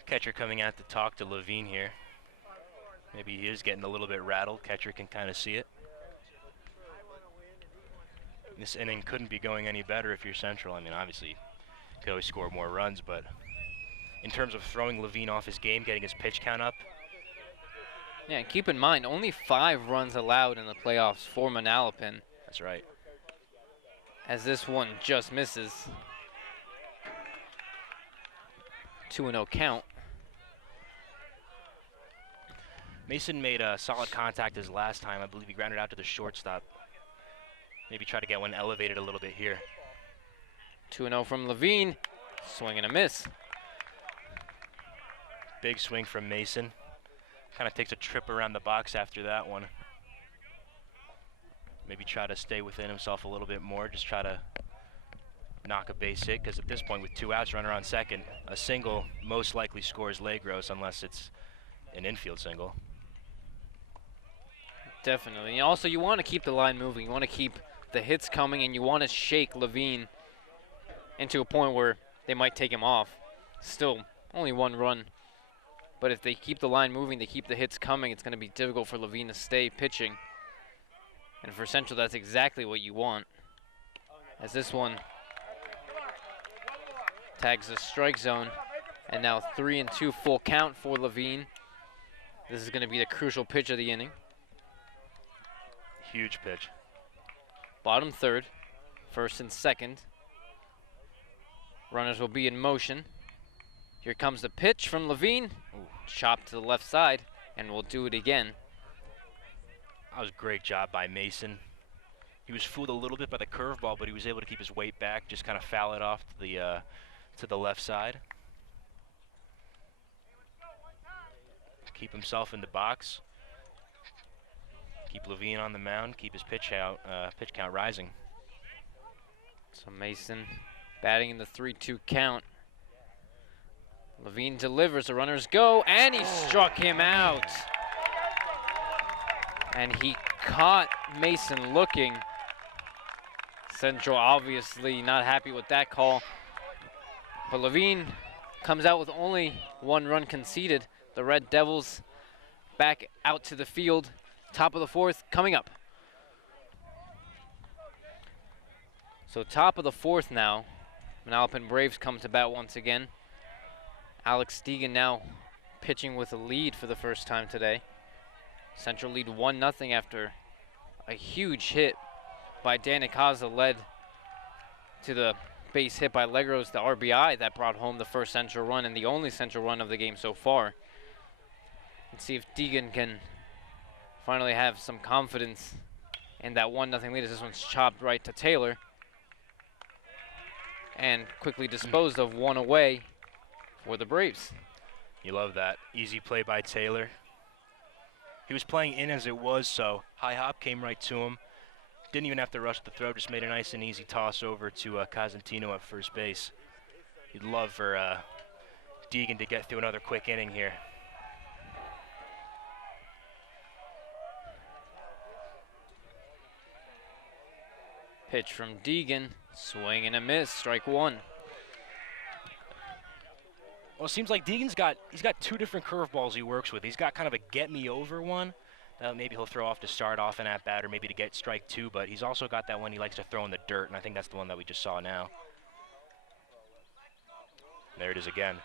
Catcher coming out to talk to Levine here. Maybe he is getting a little bit rattled. Catcher can kind of see it. This inning couldn't be going any better if you're Central. I mean, obviously, you could always score more runs, but in terms of throwing Levine off his game, getting his pitch count up. Yeah, and keep in mind, only 5 runs allowed in the playoffs for Manalapan. That's right. As this one just misses. 2-0 count. Mason made a solid contact his last time. I believe he grounded out to the shortstop. Maybe try to get one elevated a little bit here. 2-0 from Levine. Swing and a miss. Big swing from Mason. Kind of takes a trip around the box after that one. Maybe try to stay within himself a little bit more. Just try to knock a base hit, because at this point with 2 outs, runner on second, a single most likely scores Legros unless it's an infield single. Definitely. And also, you want to keep the line moving. You want to keep the hits coming, and you want to shake Levine into a point where they might take him off. Still, only 1 run. But if they keep the line moving, they keep the hits coming, it's going to be difficult for Levine to stay pitching. And for Central, that's exactly what you want. As this one tags the strike zone. And now 3-2 full count for Levine. This is going to be the crucial pitch of the inning. Huge pitch. Bottom third, first and second. Runners will be in motion. Here comes the pitch from Levine. Ooh, chopped to the left side, and we'll do it again. That was a great job by Mason. He was fooled a little bit by the curveball, but he was able to keep his weight back, just kind of foul it off to the left side. Keep himself in the box. Keep Levine on the mound. Keep his pitch count rising. So Mason batting in the 3-2 count. Levine delivers, the runners go, and he struck him out. And he caught Mason looking. Central obviously not happy with that call. But Levine comes out with only 1 run conceded. The Red Devils back out to the field. Top of the 4th coming up. So top of the 4th now. Manalapan Braves come to bat once again. Alex Deegan now pitching with a lead for the first time today. Central lead 1-0 after a huge hit by Dan Ikaza led to the base hit by Legros, the RBI that brought home the first Central run and the only Central run of the game so far. Let's see if Deegan can finally have some confidence in that 1-0 lead as this one's chopped right to Taylor. And quickly disposed of, 1 away for the Braves. You love that. Easy play by Taylor. He was playing in as it was, so high hop came right to him. Didn't even have to rush the throw, just made a nice and easy toss over to Cosentino at first base. You'd love for Deegan to get through another quick inning here. Pitch from Deegan, swing and a miss, strike 1. Well, it seems like he's got 2 different curveballs he works with. He's got kind of a get-me-over one that maybe he'll throw off to start off an at-bat or maybe to get strike 2, but he's also got that one he likes to throw in the dirt, and I think that's the one that we just saw now. There it is again.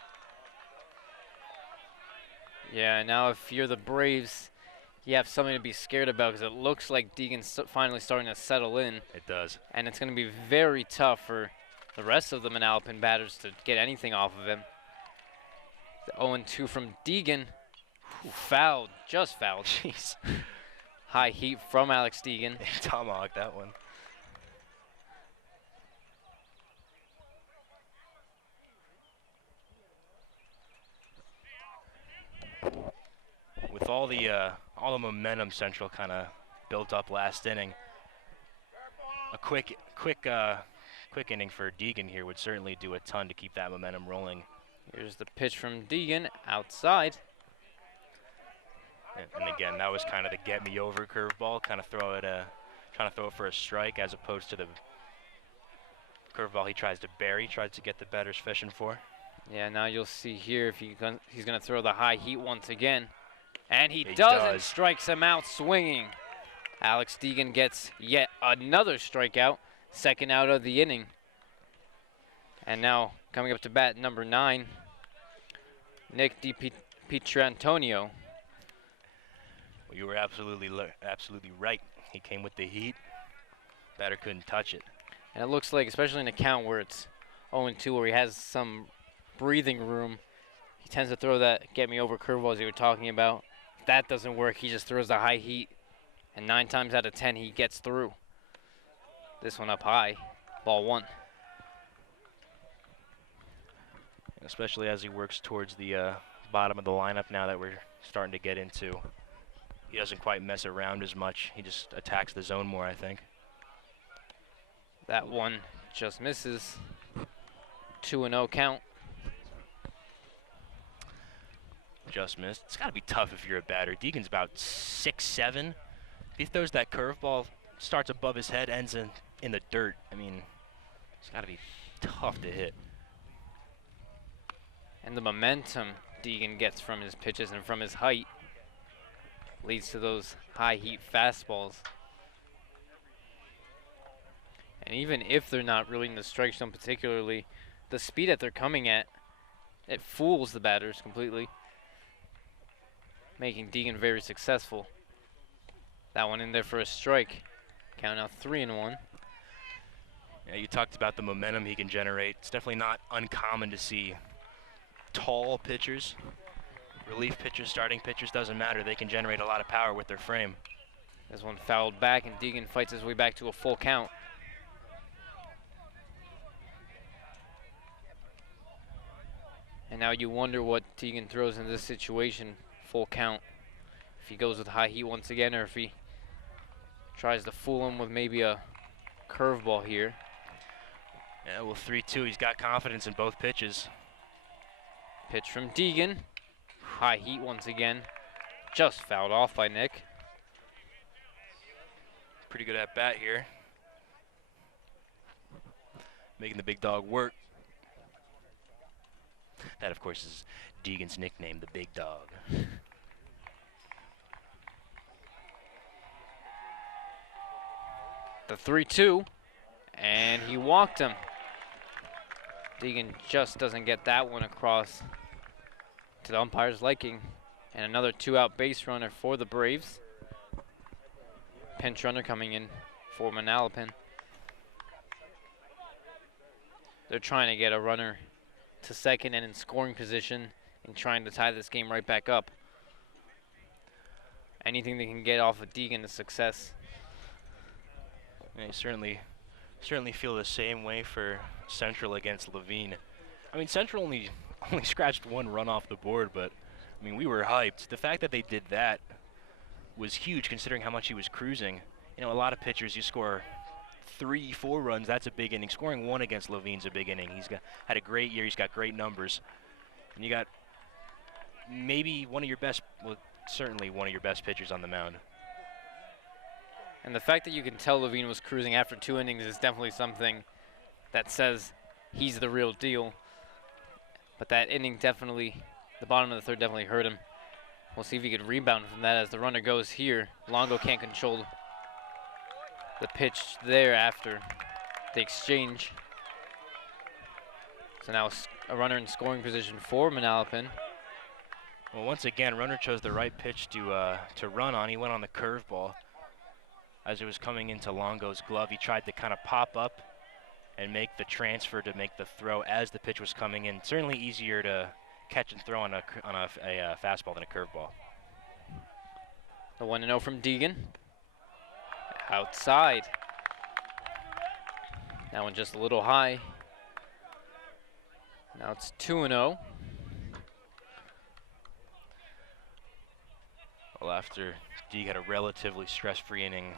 Yeah, now if you're the Braves, you have something to be scared about because it looks like Deegan's finally starting to settle in. It does. And it's going to be very tough for the rest of the Manalapan batters to get anything off of him. The 0-2 from Deegan. Fouled, just fouled. Jeez. High heat from Alex Deegan. Tomahawk that one. With all the momentum Central kind of built up last inning, a quick inning for Deegan here would certainly do a ton to keep that momentum rolling. Here's the pitch from Deegan outside. And again, that was kind of the get-me-over curveball, trying to throw it for a strike as opposed to the Curveball he tries to bury, tries to get the batters fishing for. Yeah, now you'll see here if he's going to throw the high heat once again. And he He does, and does. strikes him out swinging. Alex Deegan gets yet another strikeout, second out of the inning. And now coming up to bat, number 9, Nick DiPietrantonio. Well, you were absolutely right. He came with the heat. Batter couldn't touch it. And it looks like, especially in a count where it's 0-2, where he has some breathing room, he tends to throw that get-me-over curveball as you were talking about. If that doesn't work, he just throws the high heat, and 9 times out of 10, he gets through. This one up high, ball 1. Especially as he works towards the bottom of the lineup now that we're starting to get into. He doesn't quite mess around as much. He just attacks the zone more, I think. That one just misses. 2-0 count. Just missed. It's got to be tough if you're a batter. Deegan's about 6'7". If he throws that curveball, starts above his head, ends in the dirt. I mean, it's got to be tough to hit. And the momentum Deegan gets from his pitches and from his height leads to those high heat fastballs. And even if they're not really in the strike zone particularly, the speed that they're coming at, it fools the batters completely, making Deegan very successful. That one in there for a strike. Count out 3-1. Yeah, you talked about the momentum he can generate. It's definitely not uncommon to see tall pitchers, relief pitchers, starting pitchers, doesn't matter. They can generate a lot of power with their frame. This one fouled back, and Deegan fights his way back to a full count. And now you wonder what Deegan throws in this situation, full count. If he goes with high heat once again, or if he tries to fool him with maybe a curveball here. Yeah, well, 3-2, he's got confidence in both pitches. Pitch from Deegan. High heat once again. Just fouled off by Nick. Pretty good at bat here. Making the big dog work. That, of course, is Deegan's nickname, the big dog. The 3-2, and he walked him. Deegan just doesn't get that one across to the umpire's liking. And another 2-out base runner for the Braves. Pinch runner coming in for Manalapan. They're trying to get a runner to second and in scoring position and trying to tie this game right back up. Anything they can get off of Deegan is success. Yeah, you certainly feel the same way for Central against Levine. I mean, Central only scratched 1 run off the board, but I mean, we were hyped. The fact that they did that was huge considering how much he was cruising. You know, a lot of pitchers, you score 3-4 runs, that's a big inning. Scoring 1 against Levine's a big inning. Had a great year, he's got great numbers. And you got maybe one of your best, well, certainly one of your best pitchers on the mound. And the fact that you can tell Levine was cruising after 2 innings is definitely something that says he's the real deal. But that inning definitely, the bottom of the 3rd definitely hurt him. We'll see if he could rebound from that as the runner goes here. Longo can't control the pitch there after the exchange. So now a runner in scoring position for Manalapan. Well, once again, runner chose the right pitch to run on. He went on the curveball. As it was coming into Longo's glove, he tried to kind of pop up and make the transfer to make the throw as the pitch was coming in. Certainly easier to catch and throw on a fastball than a curveball. The 1-0 from Deegan. Outside. That one just a little high. Now it's 2-0. Well, after Deeg had a relatively stress-free inning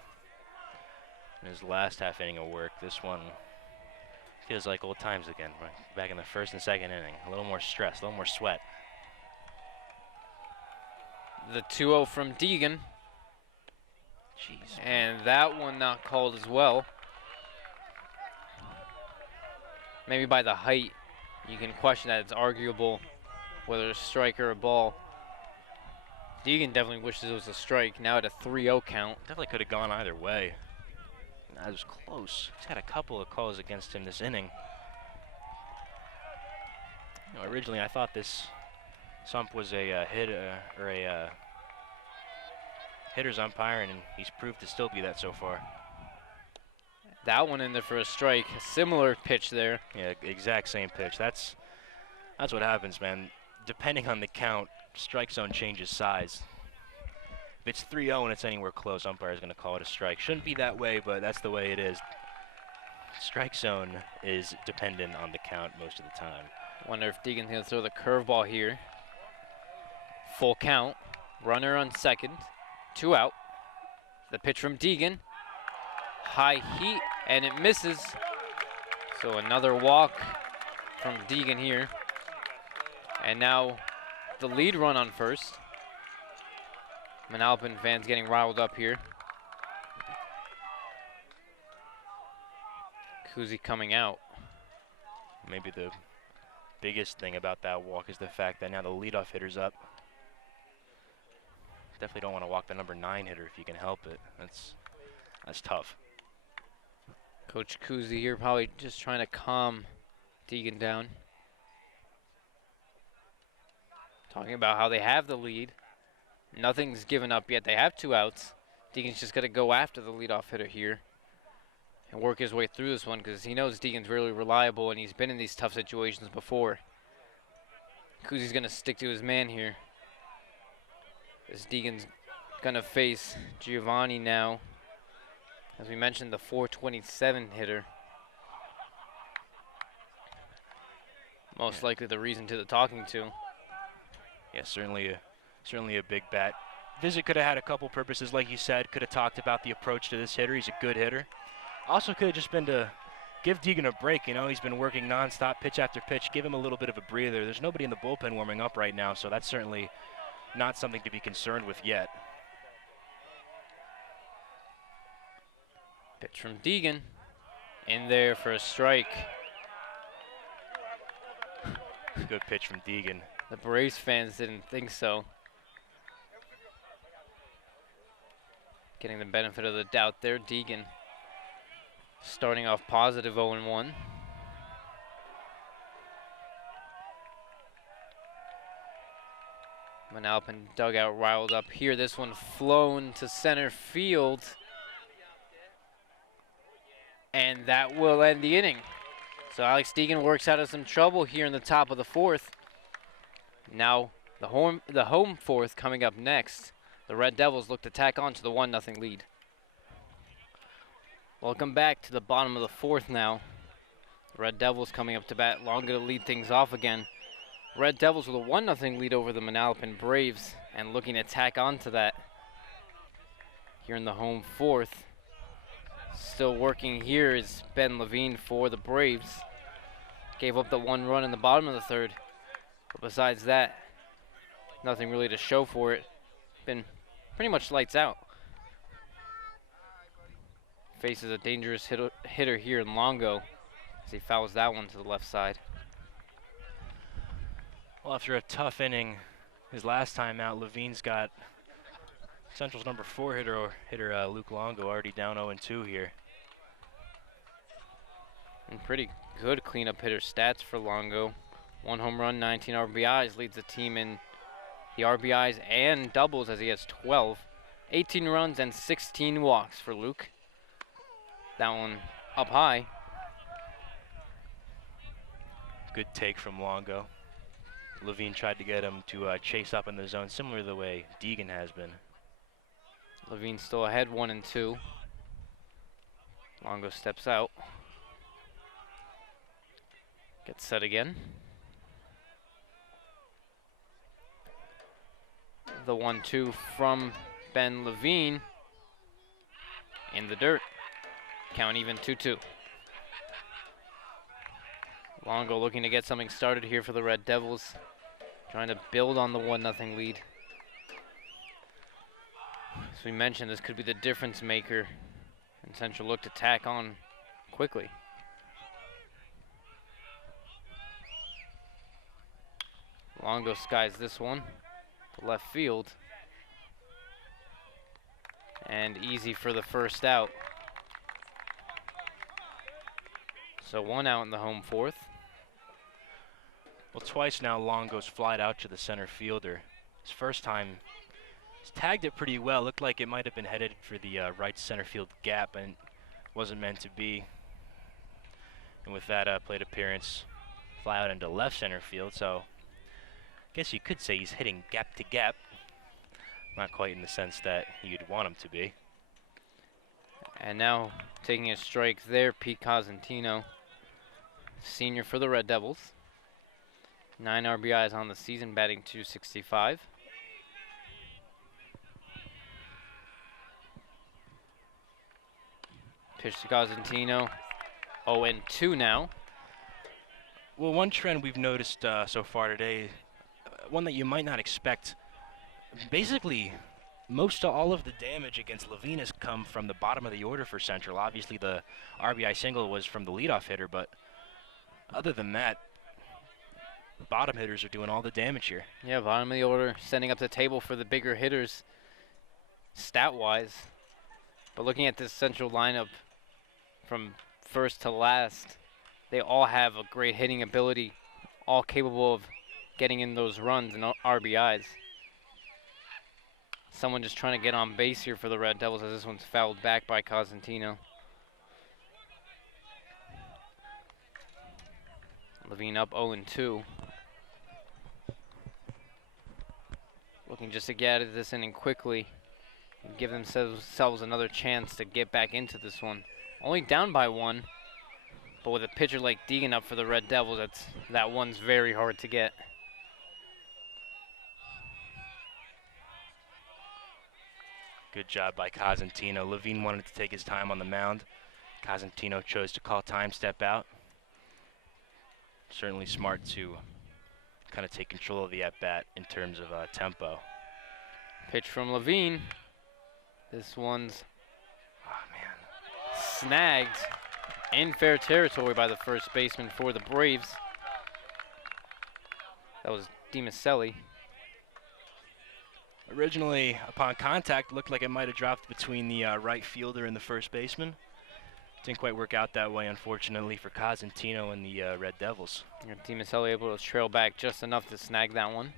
in his last half inning of work, this one feels like old times again. Right back in the 1st and 2nd inning. A little more stress, a little more sweat. The 2-0 from Deegan. Jeez. And that one not called as well. Maybe by the height, you can question that it's arguable whether it's a strike or a ball. Deegan definitely wishes it was a strike. Now at a 3-0 count. Definitely could have gone either way. That was close. He's had a couple of calls against him this inning. You know, originally I thought this Sump was a hitter's umpire, and he's proved to still be that so far. That one in there for a strike. A similar pitch there. Yeah, exact same pitch. That's what happens, man. Depending on the count, strike zone changes size. If it's 3-0 and it's anywhere close, umpire is going to call it a strike. Shouldn't be that way, but that's the way it is. Strike zone is dependent on the count most of the time. Wonder if Deegan's going to throw the curveball here. Full count. Runner on second. 2 out. The pitch from Deegan. High heat, and it misses. So another walk from Deegan here. And now the lead run on first. Manalapan fans getting riled up here. Kuzi coming out. Maybe the biggest thing about that walk is the fact that now the leadoff hitter's up. Definitely don't want to walk the number 9 hitter if you can help it. That's tough. Coach Kuzi here probably just trying to calm Deegan down. Talking about how they have the lead. Nothing's given up yet. They have 2 outs. Deegan's just got to go after the leadoff hitter here and work his way through this one because he knows Deegan's really reliable and he's been in these tough situations before. Kuzi's going to stick to his man here. As Deegan's going to face Giovanni now. As we mentioned, the 427 hitter. Most likely the reason to the talking to. Yeah, certainly a big bat. Visit could have had a couple purposes, like you said. Could have talked about the approach to this hitter. He's a good hitter. Also could have just been to give Deegan a break. You know, he's been working nonstop, pitch after pitch. Give him a little bit of a breather. There's nobody in the bullpen warming up right now, so that's certainly not something to be concerned with yet. Pitch from Deegan. In there for a strike. Good pitch from Deegan. The Braves fans didn't think so. Getting the benefit of the doubt there. Deegan starting off positive 0-1. Manalapan dugout riled up here. This one flown to center field. And that will end the inning. So Alex Deegan works out of some trouble here in the top of the 4th. Now the home 4th coming up next. The Red Devils look to tack on to the 1-0 lead. Welcome back to the bottom of the 4th now. The Red Devils coming up to bat. Longo to lead things off again. Red Devils with a 1-0 lead over the Manalapan Braves and looking to tack on to that here in the home 4th. Still working here is Ben Levine for the Braves. Gave up the 1 run in the bottom of the 3rd. But besides that, nothing really to show for it. Been pretty much lights out. Faces a dangerous hitter here in Longo as he fouls that one to the left side. Well, after a tough inning, his last time out, Levine's got Central's number 4 hitter Luke Longo already down 0-2 here. And pretty good cleanup hitter stats for Longo. 1 home run, 19 RBIs, leads the team in the RBIs and doubles as he has 12. 18 runs and 16 walks for Luke. That one up high. Good take from Longo. Levine tried to get him to chase up in the zone, similar to the way Deegan has been. Levine still ahead 1-2. Longo steps out. Gets set again. The 1-2 from Ben Levine in the dirt. Count even 2-2. Longo looking to get something started here for the Red Devils. Trying to build on the 1-0 lead. As we mentioned, this could be the difference maker. And Central look to tack on quickly. Longo skies this one to left field. And easy for the first out. So 1 out in the home fourth. Well, twice now Longo's flied out to the center fielder. His first time, he's tagged it pretty well. Looked like it might have been headed for the right center field gap and wasn't meant to be. And with that plate appearance, fly out into left center field. So I guess you could say he's hitting gap to gap. Not quite in the sense that you'd want him to be. And now taking a strike there, Pete Cosentino, senior for the Red Devils. 9 RBIs on the season, batting .265. Pitch to Cosentino, 0-2 now. Well, one trend we've noticed so far today, one that you might not expect, basically most of all of the damage against Levine has come from the bottom of the order for Central. Obviously the RBI single was from the leadoff hitter, but other than that, bottom hitters are doing all the damage here. Yeah, bottom of the order, setting up the table for the bigger hitters stat-wise. But looking at this Central lineup from first to last, they all have a great hitting ability, all capable of getting in those runs and RBIs. Someone just trying to get on base here for the Red Devils as this one's fouled back by Cosentino. Levine up 0-2. Looking just to get out of this inning quickly and give themselves another chance to get back into this one. Only down by 1, but with a pitcher like Deegan up for the Red Devils, that one's very hard to get. Good job by Cosentino. Levine wanted to take his time on the mound. Cosentino chose to call time, step out. Certainly smart to kind of take control of the at-bat in terms of tempo. Pitch from Levine. This one's Oh, man. snagged in fair territory by the first baseman for the Braves. That was DiMaselli. Originally, upon contact, looked like it might have dropped between the right fielder and the first baseman. Didn't quite work out that way, unfortunately, for Cosentino and the Red Devils. DiMaselli able to trail back just enough to snag that one.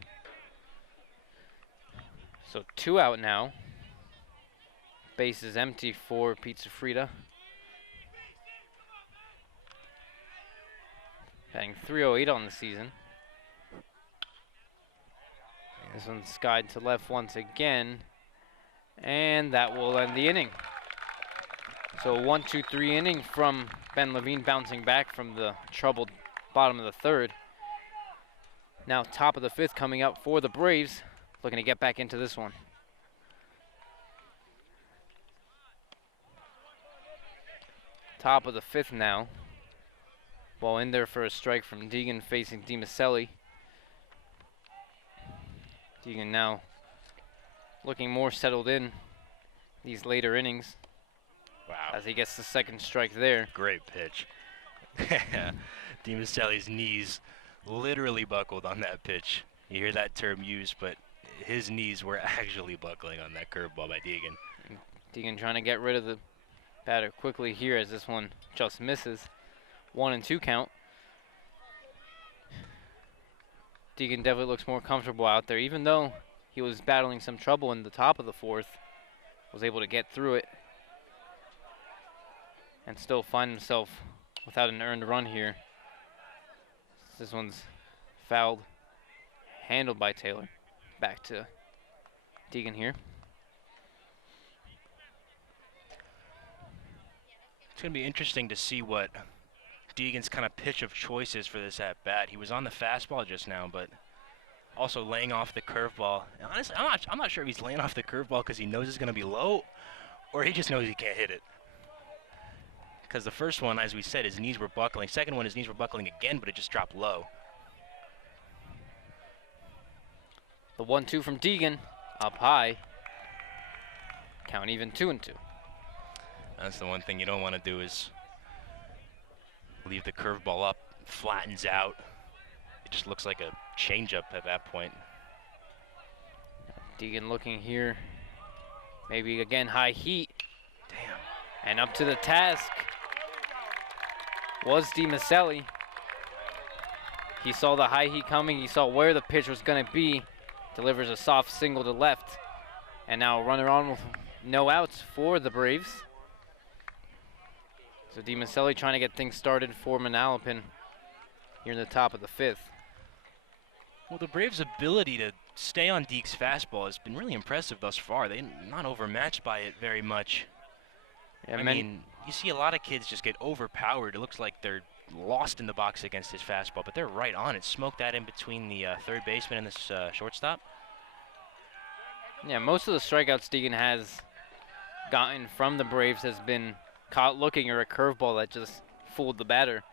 So 2 out now. Base is empty for Pete Safrida. Batting .308 on the season. This one's skied to left once again, and that will end the inning. So a 1-2-3 inning from Ben Levine, bouncing back from the troubled bottom of the third. Now top of the 5th coming up for the Braves, looking to get back into this one. Top of the 5th now. Ball in there for a strike from Deegan facing DiMaselli. Deegan now looking more settled in these later innings. Wow. As he gets the second strike there. Great pitch. DiMaselli's knees literally buckled on that pitch. You hear that term used, but his knees were actually buckling on that curveball by Deegan. Deegan trying to get rid of the batter quickly here as this one just misses. 1-2 count. Deegan definitely looks more comfortable out there, even though he was battling some trouble in the top of the 4th. Was able to get through it and still find himself without an earned run here. This one's fouled, handled by Taylor. Back to Deegan here. It's going to be interesting to see what Deegan's kind of pitch of choice is for this at-bat. He was on the fastball just now, but also laying off the curveball. And honestly, I'm not sure if he's laying off the curveball because he knows it's going to be low, or he just knows he can't hit it. Because the first one, as we said, his knees were buckling. Second one, his knees were buckling again, but it just dropped low. The 1-2 from Deegan, up high. Count even 2-2. That's the one thing you don't want to do is leave the curveball up, flattens out, It just looks like a changeup at that point. Deegan looking here. Maybe again high heat. Damn. And up to the task was DiMaselli. He saw the high heat coming. He saw where the pitch was going to be. Delivers a soft single to left. And now a runner on with no outs for the Braves. So DiMaselli trying to get things started for Manalapan here in the top of the 5th. Well, the Braves' ability to stay on Deke's fastball has been really impressive thus far. They're not overmatched by it very much. Yeah, I mean, you see a lot of kids just get overpowered. It looks like they're lost in the box against his fastball, but they're right on it. Smoked that in between the third baseman and this shortstop. Yeah, most of the strikeouts Deegan has gotten from the Braves has been caught looking or a curveball that just fooled the batter.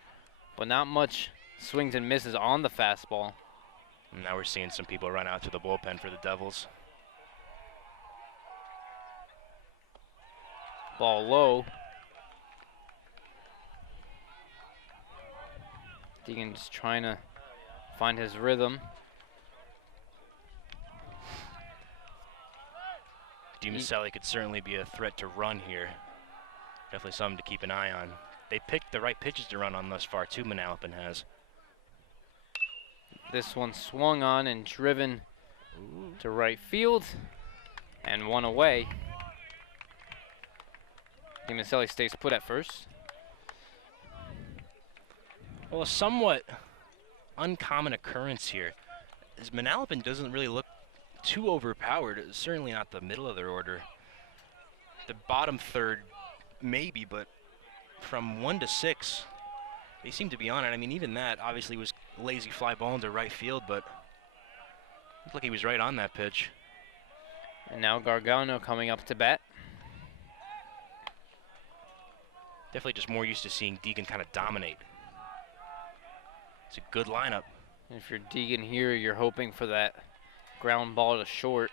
But not much swings and misses on the fastball. And now we're seeing some people run out to the bullpen for the Devils. Ball low. Deegan just trying to find his rhythm. DiMaselli could certainly be a threat to run here. Definitely something to keep an eye on. They picked the right pitches to run on thus far, too, Manalapan has. This one swung on and driven to right field and one away. DiMaselli stays put at first. Well, a somewhat uncommon occurrence here is Manalapan doesn't really look too overpowered. It's certainly not the middle of their order. The bottom third, maybe, but from 1 to 6, they seem to be on it. I mean, even that obviously was lazy fly ball into right field, but looked like he was right on that pitch. And now Gargano coming up to bat. Definitely just more used to seeing Deegan kind of dominate. It's a good lineup. And if you're Deegan here, you're hoping for that ground ball to short.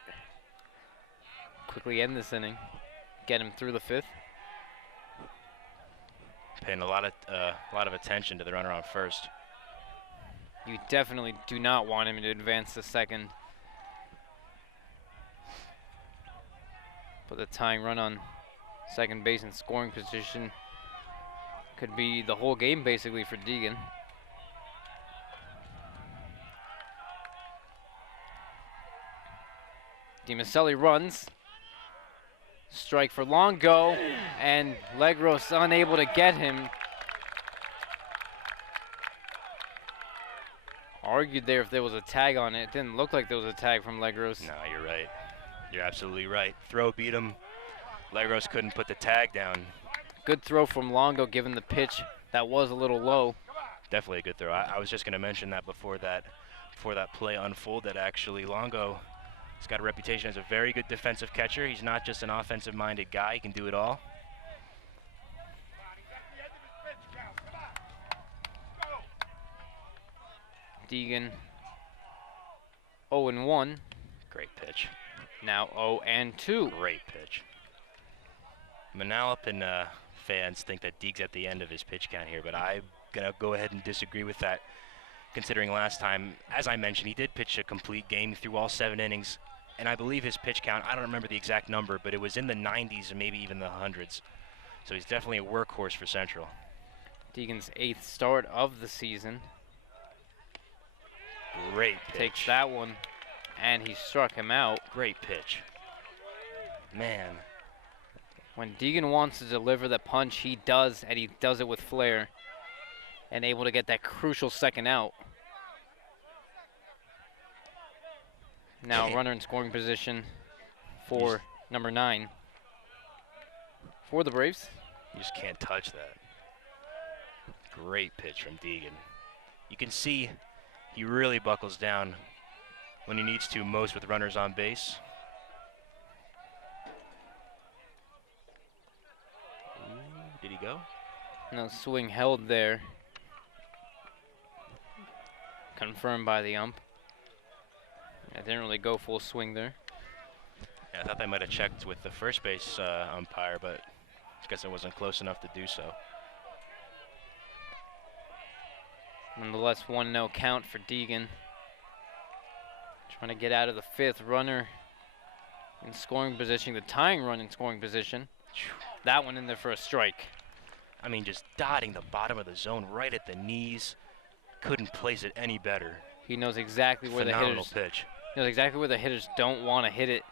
Quickly end this inning. Get him through the 5th. Paying a lot of attention to the runner on first. You definitely do not want him to advance to second. But the tying run on second base in scoring position could be the whole game basically for Deegan. DiMaselli runs. Strike for Longo, and Legros unable to get him. Argued there if there was a tag on it. It didn't look like there was a tag from Legros. No, you're right. You're absolutely right. Throw beat him. Legros couldn't put the tag down. Good throw from Longo given the pitch that was a little low. Definitely a good throw. I was just going to mention that before that play unfolded, actually. Longo has got a reputation as a very good defensive catcher. He's not just an offensive-minded guy. He can do it all. Deegan 0-1. Great pitch. Now 0-2. Great pitch. Manalapan fans think that Deeg's at the end of his pitch count here, but I'm going to go ahead and disagree with that, considering last time, as I mentioned, he did pitch a complete game through all 7 innings, and I believe his pitch count, I don't remember the exact number, but it was in the 90s or maybe even the hundreds. So he's definitely a workhorse for Central. Deegan's 8th start of the season. Great pitch. Takes that one, and he struck him out. Great pitch. Man. When Deegan wants to deliver the punch, he does, and he does it with flair. And able to get that crucial second out. Now runner in scoring position for number 9 for the Braves. You just can't touch that. Great pitch from Deegan. You can see he really buckles down when he needs to, most with runners on base. Ooh, did he go? No, swing held there. Confirmed by the ump. I didn't really go full swing there. Yeah, I thought they might have checked with the first base umpire, but I guess it wasn't close enough to do so. Nonetheless, 1-0 count for Deegan. Trying to get out of the 5th. Runner in scoring position, the tying run in scoring position. That one in there for a strike. I mean, just dotting the bottom of the zone right at the knees. Couldn't place it any better. He knows exactly where Phenomenal pitch. He knows exactly where the hitters don't want to hit it,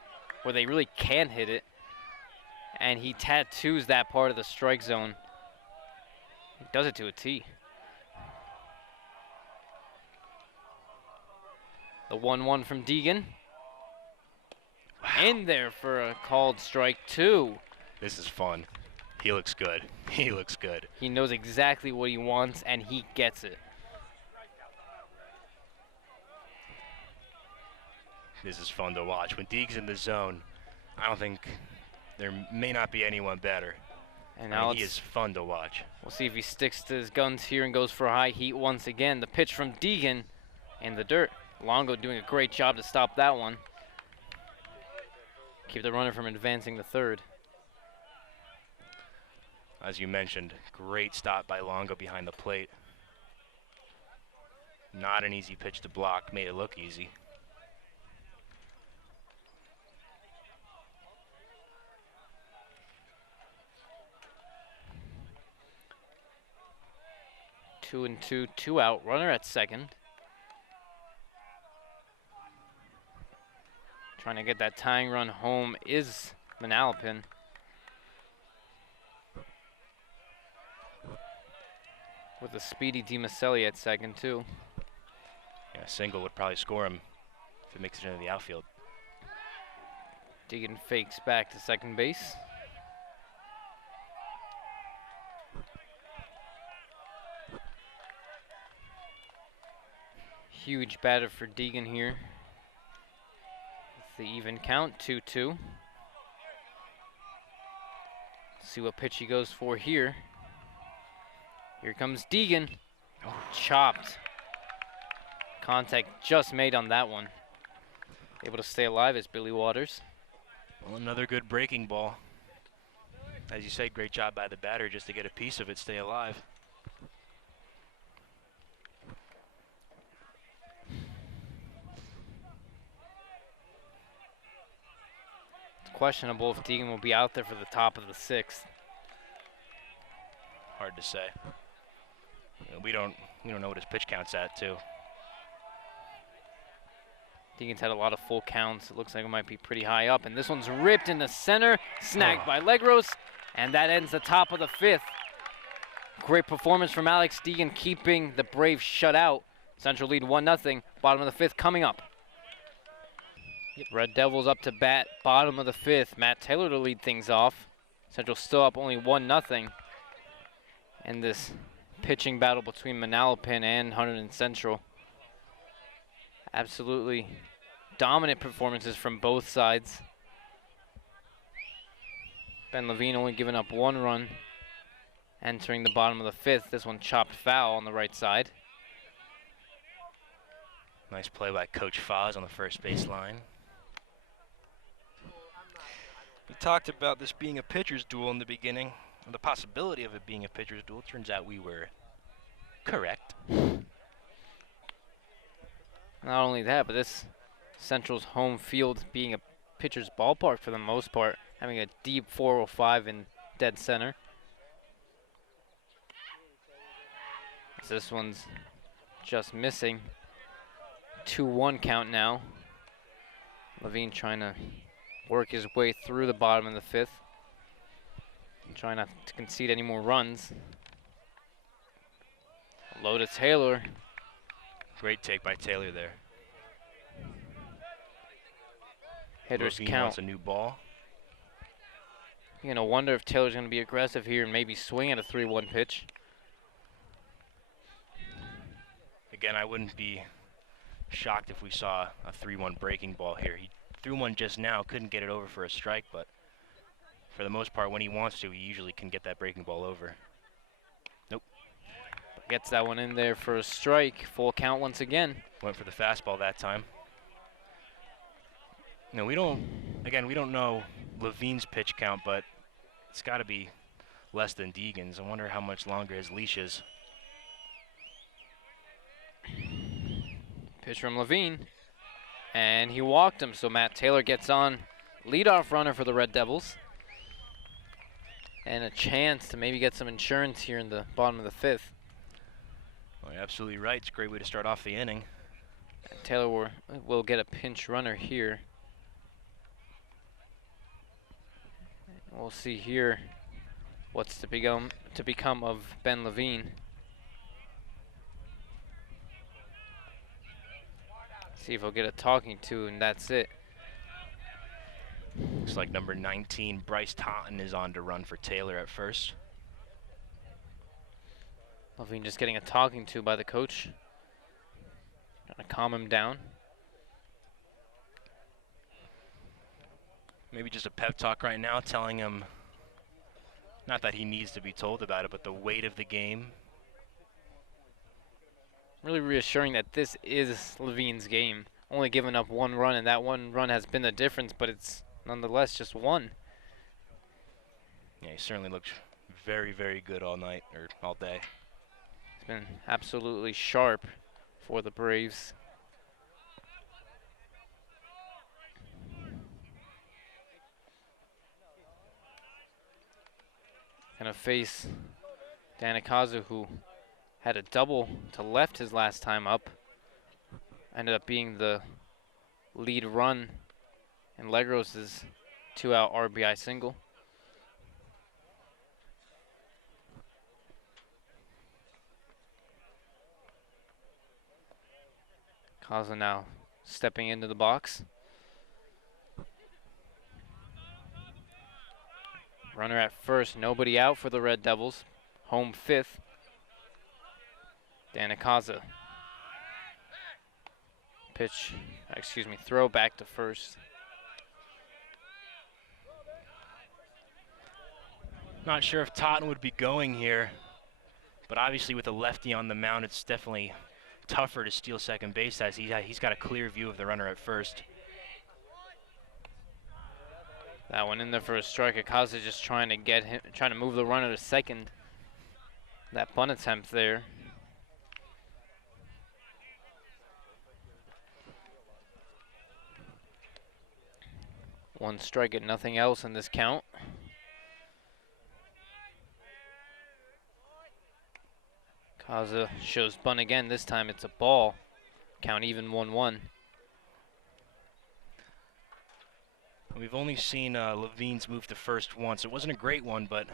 where they really can hit it. And he tattoos that part of the strike zone. He does it to a T. The 1-1 from Deegan. Wow. In there for a called strike 2. This is fun. He looks good. He looks good. He knows exactly what he wants, and he gets it. This is fun to watch. When Deegan's in the zone, I don't think there may not be anyone better. And now he is fun to watch. We'll see if he sticks to his guns here and goes for a high heat once again. The pitch from Deegan in the dirt. Longo doing a great job to stop that one. Keep the runner from advancing the 3rd. As you mentioned, great stop by Longo behind the plate. Not an easy pitch to block, made it look easy. Two and two, 2 out. Runner at 2nd. Trying to get that tying run home is Manalapan. With a speedy DiMaselli at 2nd too. Yeah, a single would probably score him if it makes it into the outfield. Deegan fakes back to 2nd base. Huge batter for Deegan here. The even count, 2-2. See what pitch he goes for here. Here comes Deegan. Oh, chopped. Contact just made on that one. Able to stay alive is Billy Waters. Well, another good breaking ball. As you say, great job by the batter just to get a piece of it, stay alive. Questionable if Deegan will be out there for the top of the 6th. Hard to say. You know, we don't know what his pitch count's at too. Deegan's had a lot of full counts. It looks like it might be pretty high up, and this one's ripped into center, snagged by Legros, and that ends the top of the 5th. Great performance from Alex Deegan, keeping the Braves shut out. Central lead 1-0. Bottom of the 5th coming up. Red Devils up to bat, bottom of the 5th. Matt Taylor to lead things off. Central still up only 1-0. And this pitching battle between Manalapan and Hunterdon Central. Absolutely dominant performances from both sides. Ben Levine only giving up 1 run. Entering the bottom of the 5th. This one chopped foul on the right side. Nice play by Coach Foz on the first baseline. We talked about this being a pitcher's duel in the beginning, and the possibility of it being a pitcher's duel. Turns out we were correct. Not only that, but this Central's home field being a pitcher's ballpark for the most part, having a deep 405 in dead center. So this one's just missing. 2-1 count now. Levine trying to work his way through the bottom of the 5th. And try not to concede any more runs. Low to Taylor. Great take by Taylor there. Hitters Levine count. wants a new ball. You're gonna wonder if Taylor's gonna be aggressive here and maybe swing at a 3-1 pitch. Again, I wouldn't be shocked if we saw a 3-1 breaking ball here. He threw one just now, couldn't get it over for a strike, but for the most part, when he wants to, he usually can get that breaking ball over. Nope. Gets that one in there for a strike. Full count once again. Went for the fastball that time. No, we don't know Levine's pitch count, but it's got to be less than Deegan's. I wonder how much longer his leash is. Pitch from Levine, and he walked him, so Matt Taylor gets on leadoff runner for the Red Devils. And a chance to maybe get some insurance here in the bottom of the 5th. Well, you're absolutely right. It's a great way to start off the inning. And Taylor will get a pinch runner here. We'll see here what's to become of Ben Levine. See if he'll get a talking to, and that's it. Looks like number 19, Bryce Totten, is on to run for Taylor at first. Levine just getting a talking to by the coach. Trying to calm him down. Maybe just a pep talk right now, telling him, not that he needs to be told about it, but the weight of the game. Really reassuring that this is Levine's game. Only giving up 1 run, and that 1 run has been the difference, but it's nonetheless just 1. Yeah, he certainly looked very, very good all night, or all day. He's been absolutely sharp for the Braves. Gonna face Danikazu, who had a double to left his last time up. Ended up being the lead run in Legros' 2-out RBI single. Kaza now stepping into the box. Runner at first, nobody out for the Red Devils. Home 5th. Danikaza. Throw back to first. Not sure if Totten would be going here, but obviously with a lefty on the mound, it's definitely tougher to steal second base as he's got a clear view of the runner at first. That one in there for a strike. Akaza just trying to move the runner to second. That bunt attempt there. One strike and nothing else in this count. Kaza shows bunt again. This time it's a ball. Count even 1-1. We've only seen Levine's move to first once. It wasn't a great one, but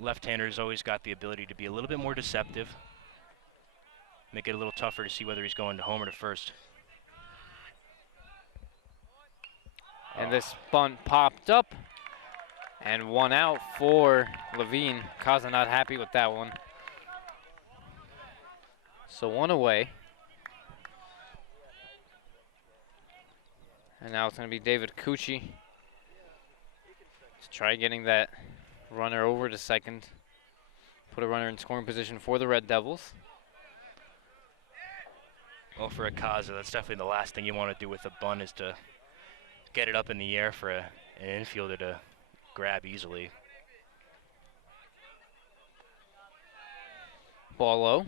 left-handers always got the ability to be a little bit more deceptive. Make it a little tougher to see whether he's going to home or to first. And this bunt popped up. And 1 out for Levine. Kaza not happy with that one. So 1 away. And now it's going to be David Cucci to try getting that runner over to second. Put a runner in scoring position for the Red Devils. Well, for Akaza, that's definitely the last thing you want to do with a bunt is to get it up in the air for an infielder to grab easily. Ball low.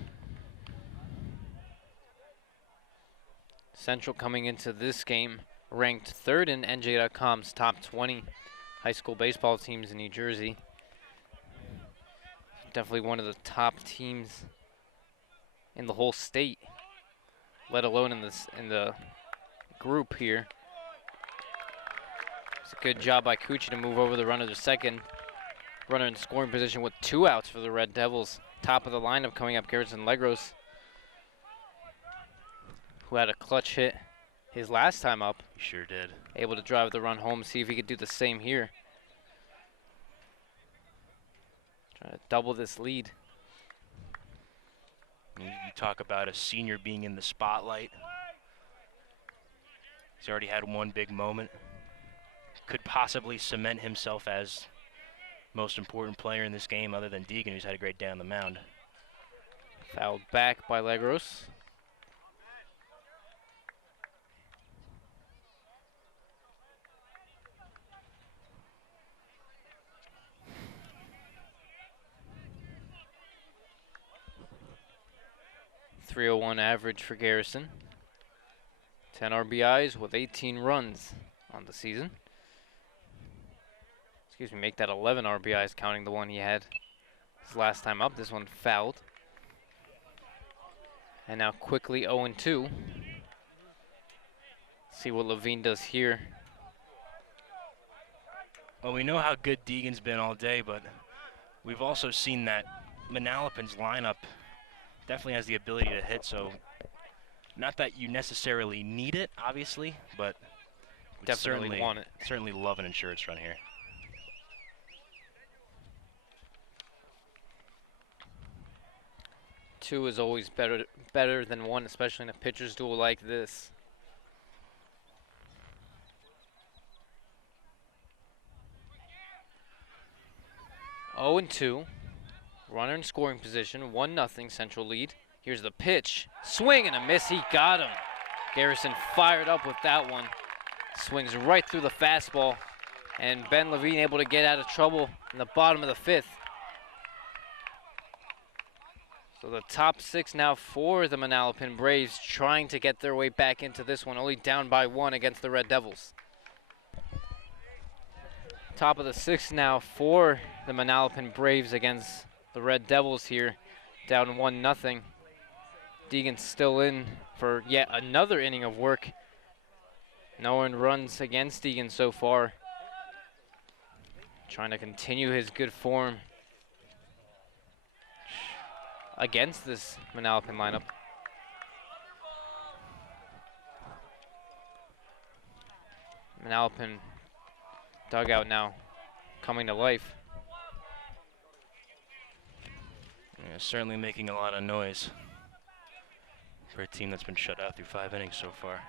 Central coming into this game ranked 3rd in NJ.com's top 20 high school baseball teams in New Jersey. Definitely one of the top teams in the whole state, let alone in the group here. It's a good job by Cucci to move over the runner to second. Runner in scoring position with 2 outs for the Red Devils. Top of the lineup coming up, Garrison Legros, who had a clutch hit his last time up. He sure did. Able to drive the run home, see if he could do the same here. Trying to double this lead. You talk about a senior being in the spotlight. He's already had 1 big moment. Could possibly cement himself as most important player in this game other than Deegan, who's had a great day on the mound. Fouled back by Legros. 301 average for Garrison. 10 RBIs with 18 runs on the season. Excuse me, make that 11 RBIs counting the one he had his last time up. This one fouled. And now quickly 0-2. See what Levine does here. Well, we know how good Deegan's been all day, but we've also seen that Manalapan's lineup definitely has the ability to hit, so not that you necessarily need it, obviously, but Definitely want it. Certainly love an insurance run here. Two is always better than one, especially in a pitcher's duel like this. Oh and 2. Runner in scoring position, 1-0 Central lead. Here's the pitch. Swing and a miss, he got him. Garrison fired up with that one. Swings right through the fastball. And Ben Levine able to get out of trouble in the bottom of the 5th. So the top 6 now for the Manalapan Braves, trying to get their way back into this one, only down by 1 against the Red Devils. Top of the 6th now for the Manalapan Braves against the Red Devils here, down 1-0. Deegan's still in for yet another inning of work. No earned runs against Deegan so far. Trying to continue his good form against this Manalapan lineup. Manalapan dugout now coming to life. Yeah, certainly making a lot of noise for a team that's been shut out through 5 innings so far.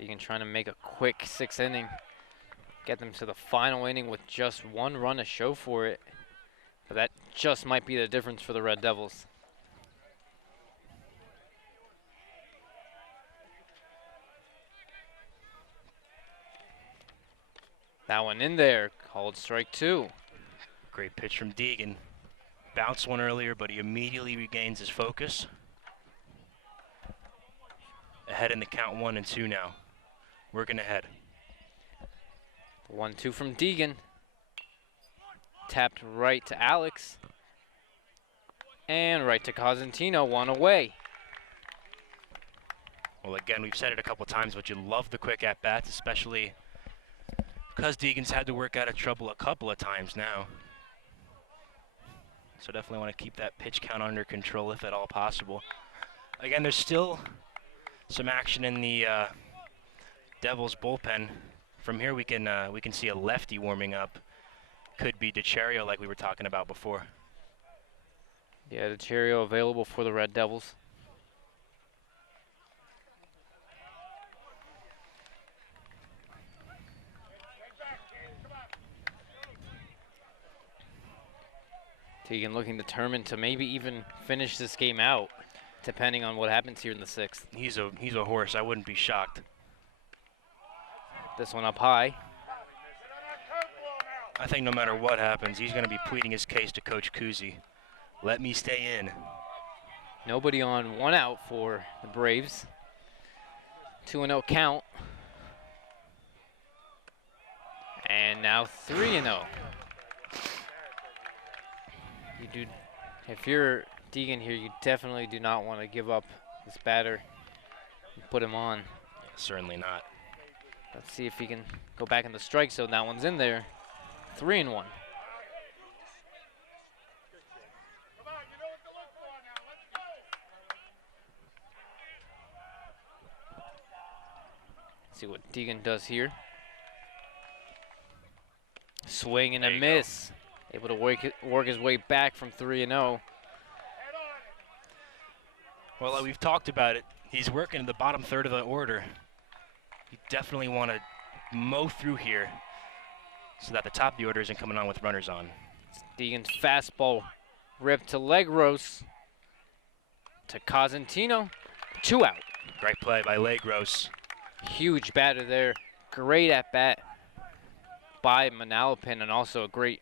Deegan trying to make a quick 6th inning. Get them to the final inning with just 1 run to show for it. But that just might be the difference for the Red Devils. That one in there, called strike 2. Great pitch from Deegan. Bounced one earlier, but he immediately regains his focus. Ahead in the count 1-2 now. Working ahead. 1-2 from Deegan. Tapped right to Alex. And right to Cosentino, 1 away. Well, again, we've said it a couple times, but you love the quick at-bats, especially because Deegan's had to work out of trouble a couple of times now. So definitely want to keep that pitch count under control if at all possible. Again, there's still some action in the Devils bullpen. From here we can see a lefty warming up. Could be DeCherio like we were talking about before. Yeah, DeCherio available for the Red Devils. Deegan looking determined to maybe even finish this game out, depending on what happens here in the 6th. He's a horse. I wouldn't be shocked. This one up high. I think no matter what happens, he's going to be pleading his case to Coach Kuzi. Let me stay in. Nobody on, 1 out for the Braves. 2-0 count. And now 3-0. If you're Deegan here, you definitely do not want to give up this batter and put him on. Yeah, certainly not. Let's see if he can go back in the strike zone. That one's in there. 3-1. See what Deegan does here. Swing and a miss. Able to work his way back from 3-0. Well, we've talked about it. He's working in the bottom third of the order. You definitely want to mow through here so that the top of the order isn't coming on with runners on. Deegan's fastball ripped to Legros. To Cosentino. 2 out. Great play by Legros. Huge batter there. Great at bat by Manalapan, and also a great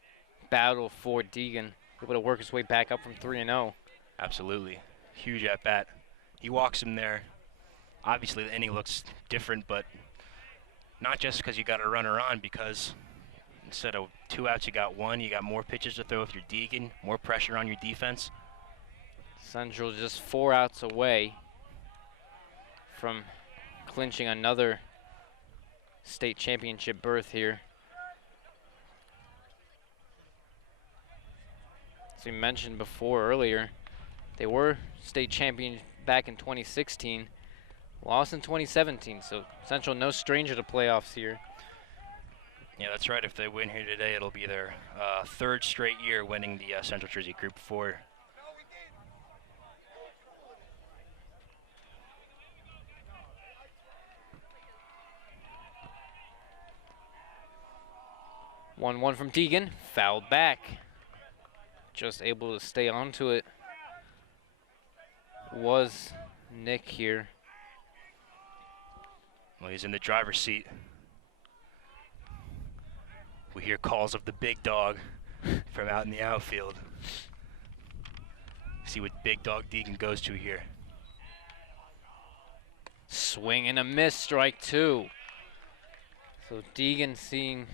battle for Deegan. able to work his way back up from 3-0. Absolutely. Huge at bat. He walks him there. Obviously, the inning looks different, but not just because you got a runner on, because instead of 2 outs, you got 1. You got more pitches to throw with your Deegan, more pressure on your defense. Central just 4 outs away from clinching another state championship berth here. As we mentioned before earlier, they were state champions back in 2016, lost in 2017, so Central no stranger to playoffs here. Yeah, that's right. If they win here today, it'll be their 3rd straight year winning the Central Jersey Group 4. One from Deegan, fouled back. Just able to stay onto it was Nick here. Well, he's in the driver's seat. We hear calls of the big dog from out in the outfield. See what big dog Deegan goes to here. Swing and a miss, strike 2. So Deegan seeing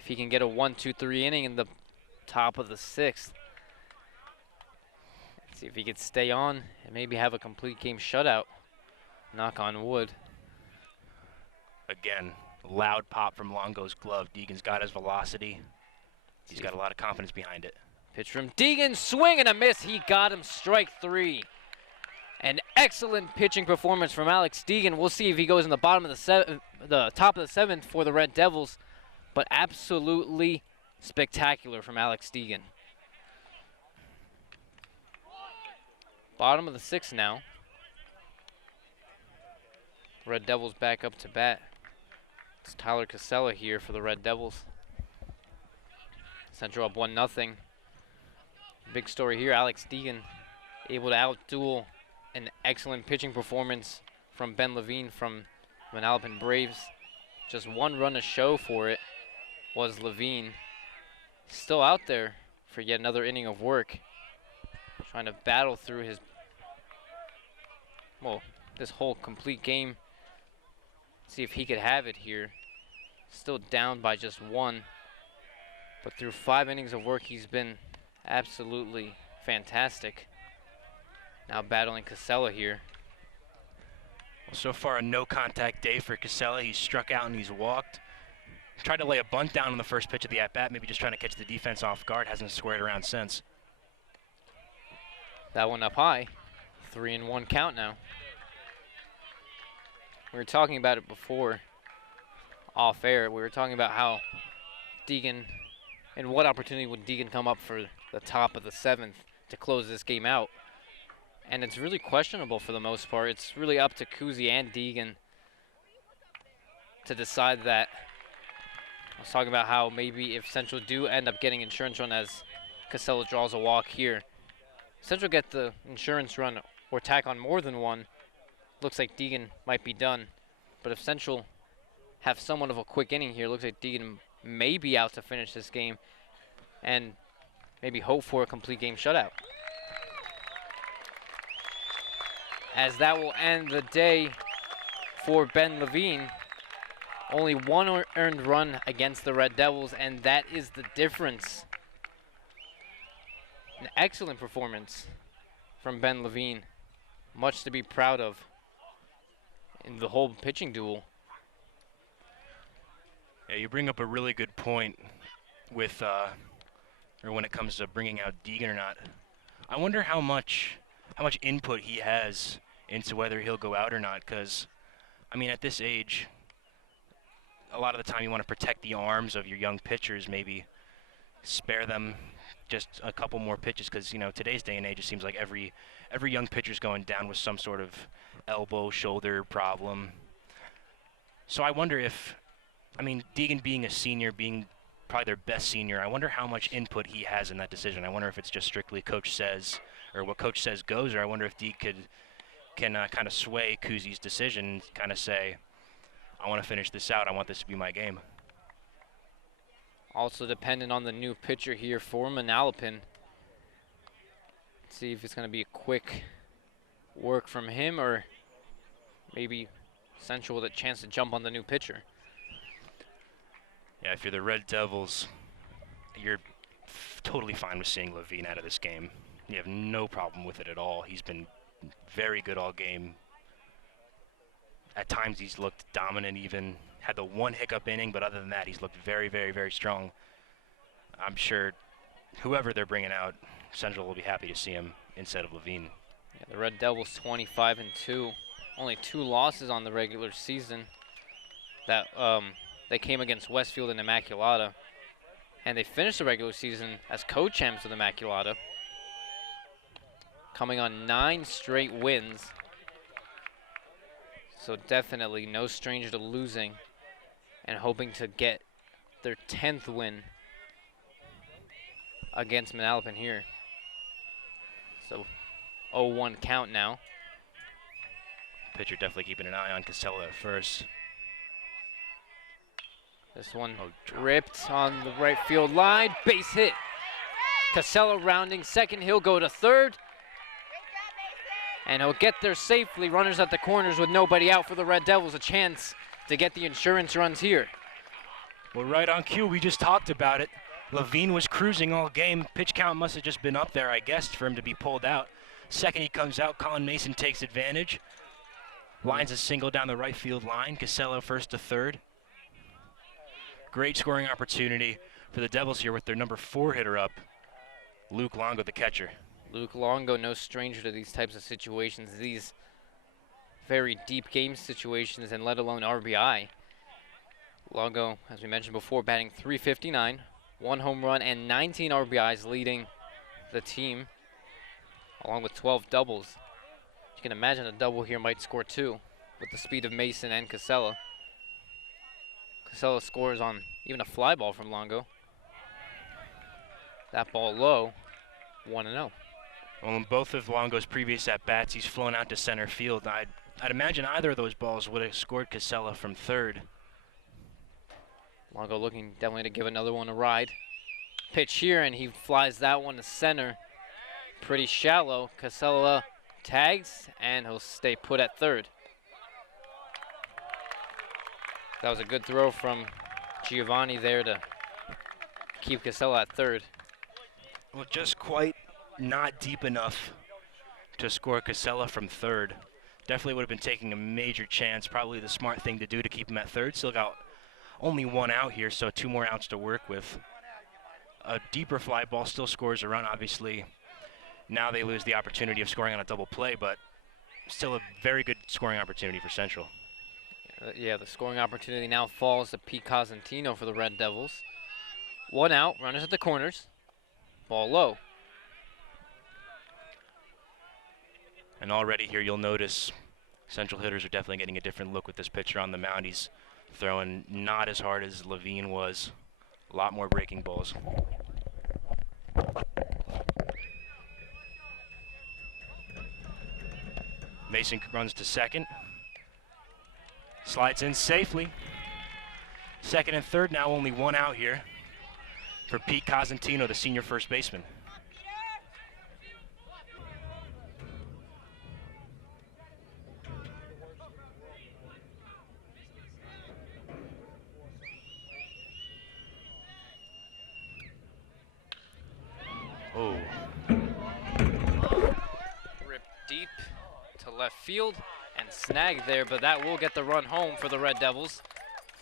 if he can get a 1-2-3 inning in the top of the 6th. See if he could stay on and maybe have a complete game shutout. Knock on wood. Again, loud pop from Longo's glove. Deegan's got his velocity. He's got a lot of confidence behind it. Pitch from Deegan, swing and a miss. He got him, strike 3. An excellent pitching performance from Alex Deegan. We'll see if he goes in the bottom of the top of the 7th for the Red Devils, but absolutely spectacular from Alex Deegan. Bottom of the 6th now. Red Devils back up to bat. It's Tyler Casella here for the Red Devils. Central up 1-0. Big story here, Alex Deegan able to outduel an excellent pitching performance from Ben Levine from Manalapan Braves. Just 1 run a show for it was Levine. Still out there for yet another inning of work. Trying to battle through this whole complete game. See if he could have it here. Still down by just 1. But through 5 innings of work, he's been absolutely fantastic. Now battling Casella here. Well, so far a no contact day for Casella. He's struck out and he's walked. Tried to lay a bunt down on the first pitch of the at-bat, maybe just trying to catch the defense off guard. Hasn't squared around since. That one up high. 3-1 count now. We were talking about it before off air. We were talking about how Deegan, and what opportunity would Deegan come up for the top of the 7th to close this game out. And it's really questionable for the most part. It's really up to Kuzi and Deegan to decide that. I was talking about how maybe if Central do end up getting insurance run as Casella draws a walk here, Central get the insurance run or tack on more than 1. Looks like Deegan might be done. But if Central have somewhat of a quick inning here, looks like Deegan may be out to finish this game and maybe hope for a complete game shutout. As that will end the day for Ben Levine. Only 1 earned run against the Red Devils, and that is the difference. An excellent performance from Ben Levine. Much to be proud of in the whole pitching duel. Yeah, you bring up a really good point with, or when it comes to bringing out Deegan or not. I wonder how much input he has into whether he'll go out or not, because, I mean, at this age, a lot of the time you want to protect the arms of your young pitchers, maybe spare them just a couple more pitches, because, you know, today's day and age, it seems like every young pitcher's going down with some sort of elbow, shoulder problem. So I wonder if, I mean, Deegan being a senior, being probably their best senior, I wonder how much input he has in that decision. I wonder if it's just strictly coach says, or what coach says goes, or I wonder if Deeg can kind of sway Kuzi's decision, kind of say, I want to finish this out. I want this to be my game. Also dependent on the new pitcher here for Manalapan. See if it's going to be a quick work from him, or maybe Central with a chance to jump on the new pitcher. Yeah, if you're the Red Devils, you're totally fine with seeing Levine out of this game. You have no problem with it at all. He's been very good all game. At times he's looked dominant, even had the one hiccup inning, but other than that, he's looked very, very, very strong. I'm sure whoever they're bringing out, Central will be happy to see him instead of Levine. Yeah, the Red Devils 25-2, only 2 losses on the regular season. That they came against Westfield and Immaculata, and they finished the regular season as co-champs with Immaculata, coming on 9 straight wins. So definitely no stranger to losing and hoping to get their 10th win against Manalapan here. So 0-1 count now. Pitcher definitely keeping an eye on Casella at first. This one ripped on the right field line, base hit. Casella rounding second, he'll go to third. And he'll get there safely. Runners at the corners with nobody out for the Red Devils. A chance to get the insurance runs here. Well, right on cue, we just talked about it. Levine was cruising all game. Pitch count must have just been up there, I guess, for him to be pulled out. Second he comes out, Colin Mason takes advantage. Lines a single down the right field line. Casella first to third. Great scoring opportunity for the Devils here with their number 4 hitter up, Luke Longo, the catcher. Luke Longo, no stranger to these types of situations, these very deep game situations, and let alone RBI. Longo, as we mentioned before, batting .359, 1 home run and 19 RBIs, leading the team, along with 12 doubles. You can imagine a double here might score 2 with the speed of Mason and Casella. Casella scores on even a fly ball from Longo. That ball low, 1-0. Well, in both of Longo's previous at-bats, he's flown out to center field. I'd imagine either of those balls would have scored Casella from third. Longo looking definitely to give another one a ride. Pitch here, and he flies that one to center. Pretty shallow. Casella tags, and he'll stay put at third. That was a good throw from Giovanni there to keep Casella at third. Well, just quite not deep enough to score Casella from third. Definitely would have been taking a major chance. Probably the smart thing to do to keep him at third. Still got only 1 out here, so 2 more outs to work with. A deeper fly ball still scores a run, obviously. Now they lose the opportunity of scoring on a double play, but still a very good scoring opportunity for Central. Yeah, the scoring opportunity now falls to Pete Cosentino for the Red Devils. 1 out, runners at the corners. Ball low. And already here you'll notice Central hitters are definitely getting a different look with this pitcher on the mound. He's throwing not as hard as Levine was. A lot more breaking balls. Mason runs to second. Slides in safely. Second and third, now only 1 out here for Pete Cosentino, the senior first baseman. Oh. Rip deep to left field and snag there, but that will get the run home for the Red Devils.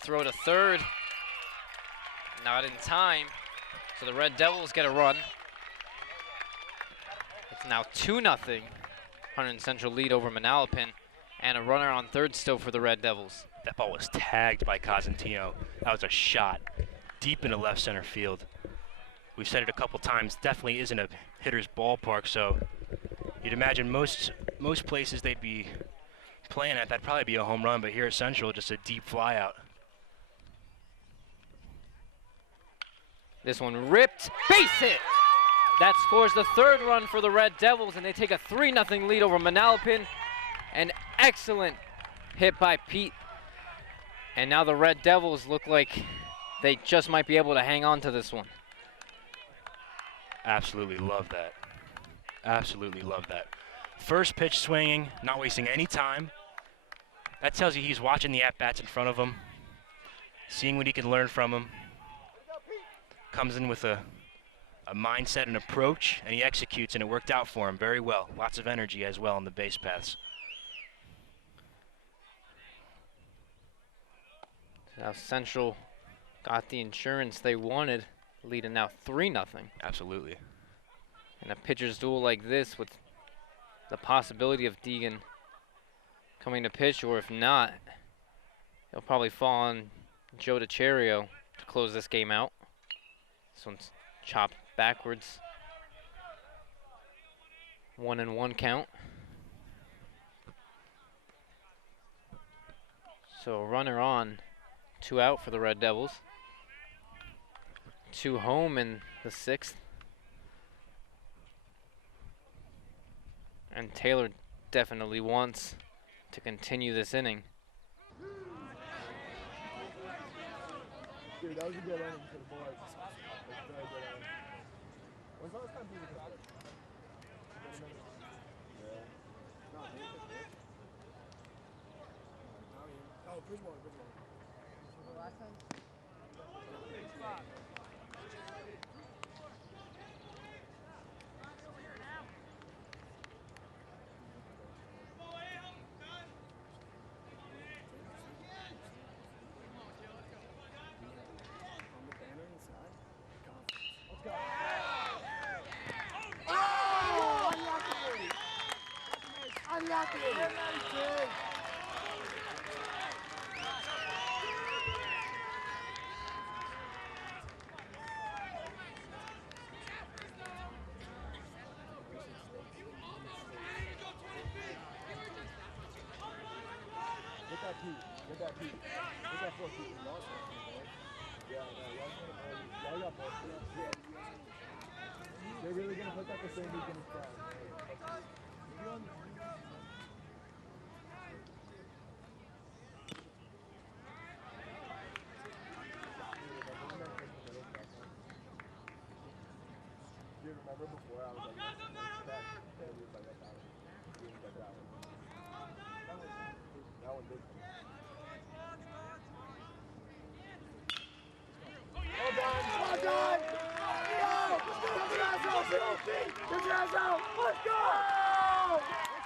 Throw to third, not in time, so the Red Devils get a run. It's now 2-0, Hunterdon Central lead over Manalapan, and a runner on third still for the Red Devils. That ball was tagged by Cosentino. That was a shot deep into left center field. We've said it a couple times, definitely isn't a hitter's ballpark, so you'd imagine most places they'd be playing at, that'd probably be a home run, but here at Central, just a deep fly out. This one ripped, base hit! That scores the 3rd run for the Red Devils, and they take a 3-0 lead over Manalapan. An excellent hit by Pete. And now the Red Devils look like they just might be able to hang on to this one. Absolutely love that. Absolutely love that. First pitch swinging, not wasting any time. That tells you he's watching the at-bats in front of him, seeing what he can learn from him. Comes in with a mindset and approach, and he executes, and it worked out for him very well. Lots of energy as well on the base paths. South Central got the insurance they wanted, leading now 3-0. Absolutely. In a pitcher's duel like this, with the possibility of Deegan coming to pitch, or if not, he'll probably fall on Joe DeCherio to close this game out. This one's chopped backwards. 1-1 count. So a runner on, 2 out for the Red Devils. 2 home in the 6th. And Taylor definitely wants to continue this inning. Dude, that was a good inning for the boys. That's a very good inning. When's the last time people got it? Yeah. Not me, oh, Bridgewater. The last time? Get that Pete. Get that 4 Pete. Yeah, y'all got both. They're really going to put that the same week in his crowd. Do you remember before I was like, that one did. Well done! Yo! Get your ass out! Get your ass out! Let's go!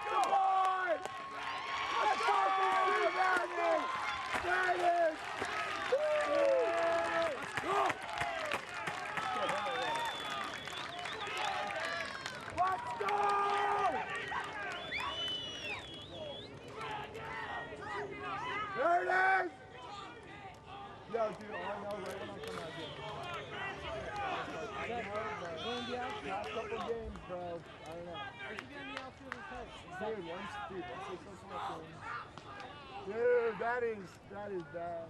Come on! Let's go! There it is! Let's go! There it is! Yo, dude, all I know right when I come out here. Last couple games, bro. I don't know. What you got in the outfield in head? Dude, dude, that is bad.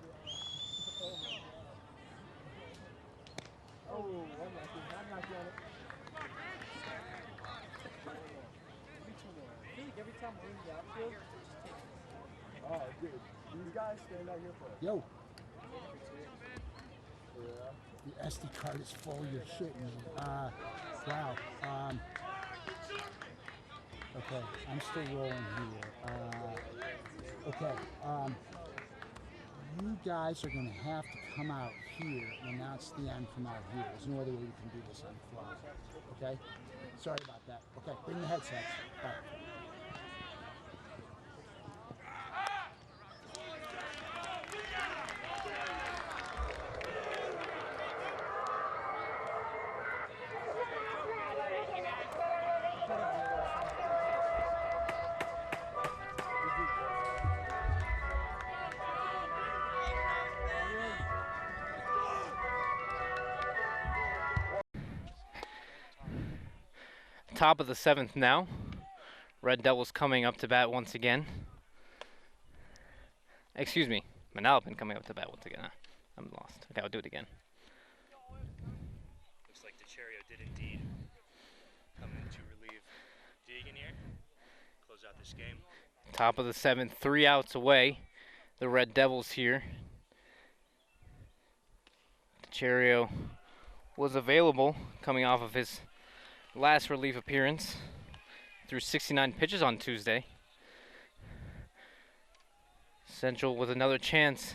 Oh, I'm not on it. I feel like every time we're in the outfield, it just takes. Oh, dude, these guys stand out here for us. Yo. Yeah. The SD card is full. You're shitting me. Wow. Okay, I'm still rolling here. Okay. You guys are going to have to come out here and announce the end from out here. There's no other way you can do this on the fly. Okay? Sorry about that. Okay, bring the headsets. Bye. Top of the 7th now. Red Devils coming up to bat once again. Excuse me, Manalapan coming up to bat once again. I'm lost. Okay, I'll do it again. Looks like DeCherio did indeed come in to relieve Deegan here. Close out this game. Top of the 7th, 3 outs away. The Red Devils here. DeCherio was available coming off of his last relief appearance threw 69 pitches on Tuesday. Central with another chance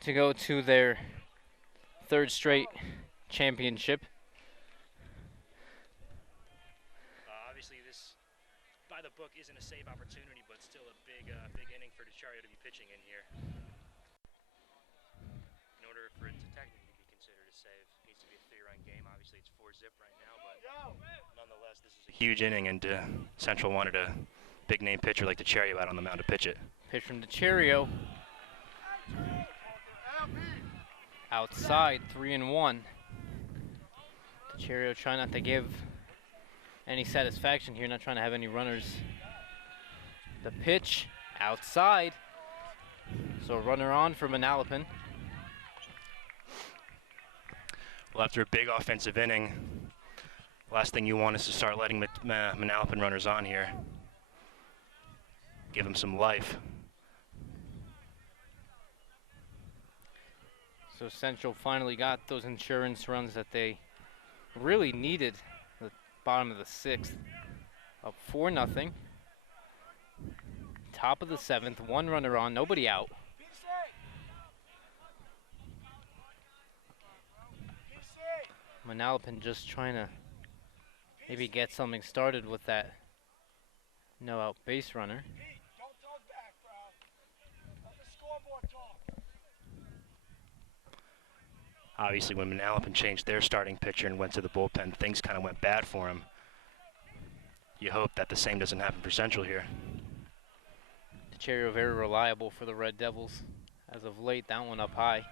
to go to their third straight championship. Obviously, this by the book isn't a save opportunity, but still a big inning for DiCario to be pitching in here. In order for it to technically be considered a save, it needs to be a 3-run game. Obviously, it's 4-zip right now, but nonetheless, this is a huge inning, and Central wanted a big-name pitcher like DiCario out on the mound to pitch it. Pitch from DiCario. Outside, 3-1. DiCario trying not to give any satisfaction here, not trying to have any runners. The pitch outside. So a runner on for Manalapan. Well, after a big offensive inning, last thing you want is to start letting Manalapan runners on here. Give them some life. So Central finally got those insurance runs that they really needed. The bottom of the 6th, up 4-0. Top of the 7th, 1 runner on, nobody out. Manalapan just trying to maybe get something started with that no out base runner. Obviously, when Manalapan changed their starting pitcher and went to the bullpen, things kind of went bad for him. You hope that the same doesn't happen for Central here. DiCario very reliable for the Red Devils. As of late, that one up high.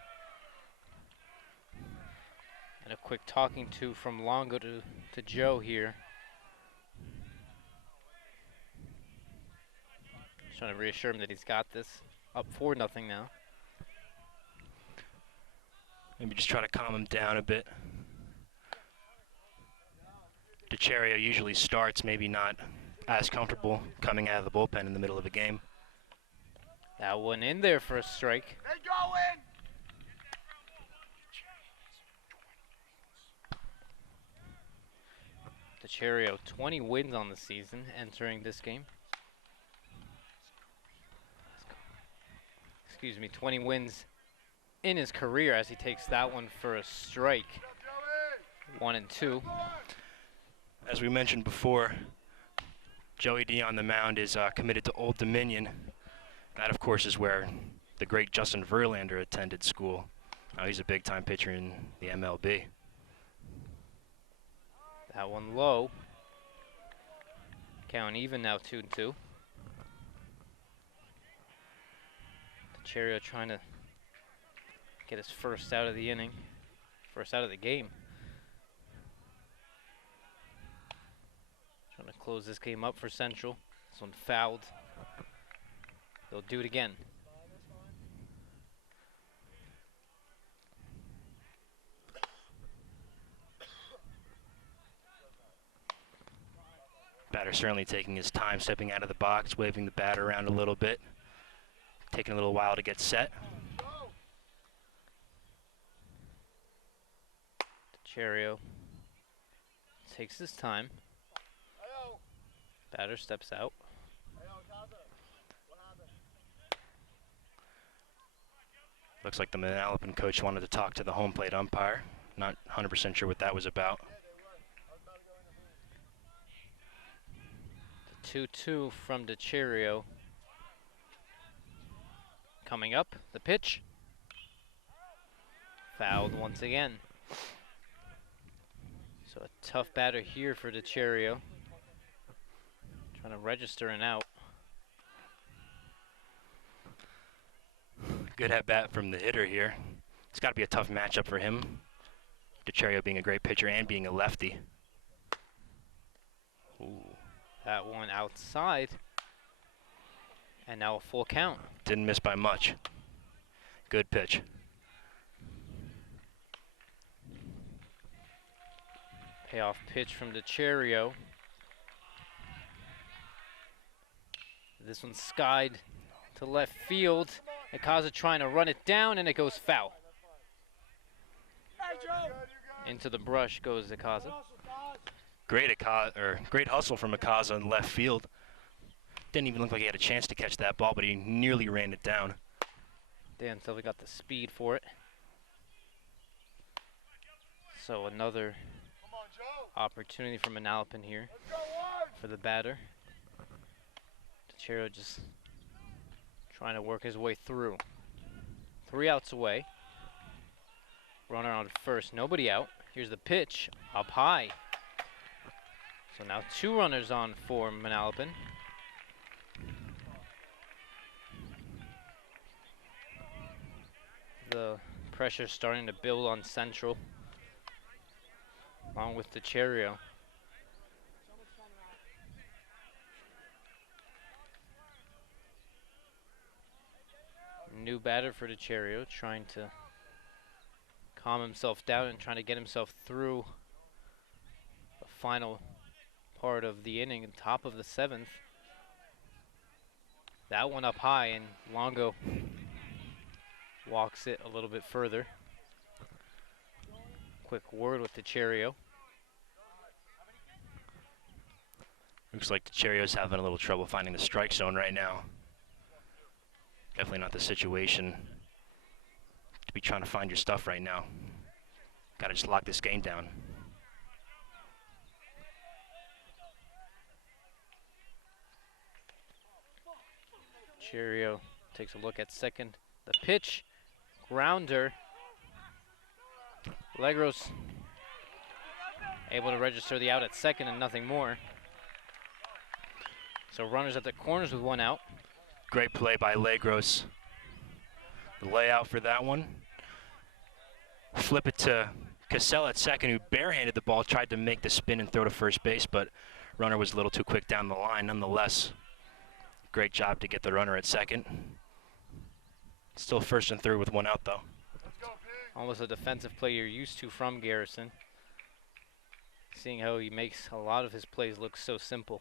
And a quick talking to from Longo to Joe here. Just trying to reassure him that he's got this. Up 4-0 now. Maybe just try to calm him down a bit. DiCario usually starts maybe not as comfortable coming out of the bullpen in the middle of a game. That one in there for a strike. They going! DiCario, 20 wins on the season entering this game. Excuse me, 20 wins in his career as he takes that one for a strike. 1-2. As we mentioned before, Joey D on the mound is committed to Old Dominion. That, of course, is where the great Justin Verlander attended school. Now he's a big-time pitcher in the MLB. That one low. Count even now, 2-2. DiCario trying to get his first out of the inning, first out of the game. Trying to close this game up for Central. This one fouled. They'll do it again. Batter certainly taking his time, stepping out of the box, waving the bat around a little bit, taking a little while to get set. DiCario takes his time. Batter steps out. Looks like the Manalapan coach wanted to talk to the home plate umpire. Not 100% sure what that was about. The 2-2 from DiCario. Coming up, the pitch. Fouled once again. So a tough batter here for DiCario. Trying to register an out. Good at-bat from the hitter here. It's got to be a tough matchup for him. DiCario being a great pitcher and being a lefty. Ooh, that one outside. And now a full count. Didn't miss by much. Good pitch. Payoff pitch from DiCario. This one skied to left field. Akaza trying to run it down, and it goes foul. Into the brush goes Akaza. Great hustle from Akaza in left field. Didn't even look like he had a chance to catch that ball, but he nearly ran it down. Dan Silva got the speed for it. So another opportunity for Manalapan here for the batter. Chero just trying to work his way through. 3 outs away. Runner on first, nobody out. Here's the pitch, up high. So now 2 runners on for Manalapan. The pressure starting to build on Central, along with DeCherio. New batter for DeCherio, trying to calm himself down and trying to get himself through the final part of the inning, and top of the 7th. That one up high, and Longo walks it a little bit further. Quick word with DeCherio. Looks like DeCherio's having a little trouble finding the strike zone right now. Definitely not the situation to be trying to find your stuff right now. Gotta just lock this game down. DeCherio takes a look at second. The pitch, grounder. Legros able to register the out at second and nothing more. So runners at the corners with 1 out. Great play by Legros. The layout for that one. Flip it to Cassell at second, who barehanded the ball, tried to make the spin and throw to first base, but runner was a little too quick down the line. Nonetheless, great job to get the runner at second. Still first and third with 1 out, though. Almost a defensive play you're used to from Garrison. Seeing how he makes a lot of his plays look so simple.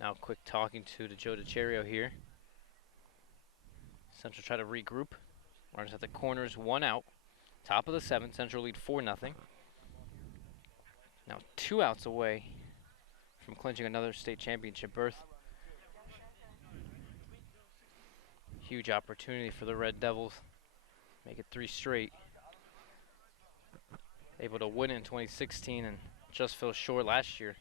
Now quick talking to Joe DeCherio here. Central try to regroup. Runners at the corners, 1 out. Top of the 7th, Central lead 4-0. Now 2 outs away from clinching another state championship berth. Huge opportunity for the Red Devils. Make it 3 straight. Able to win in 2016 and just fell short last year.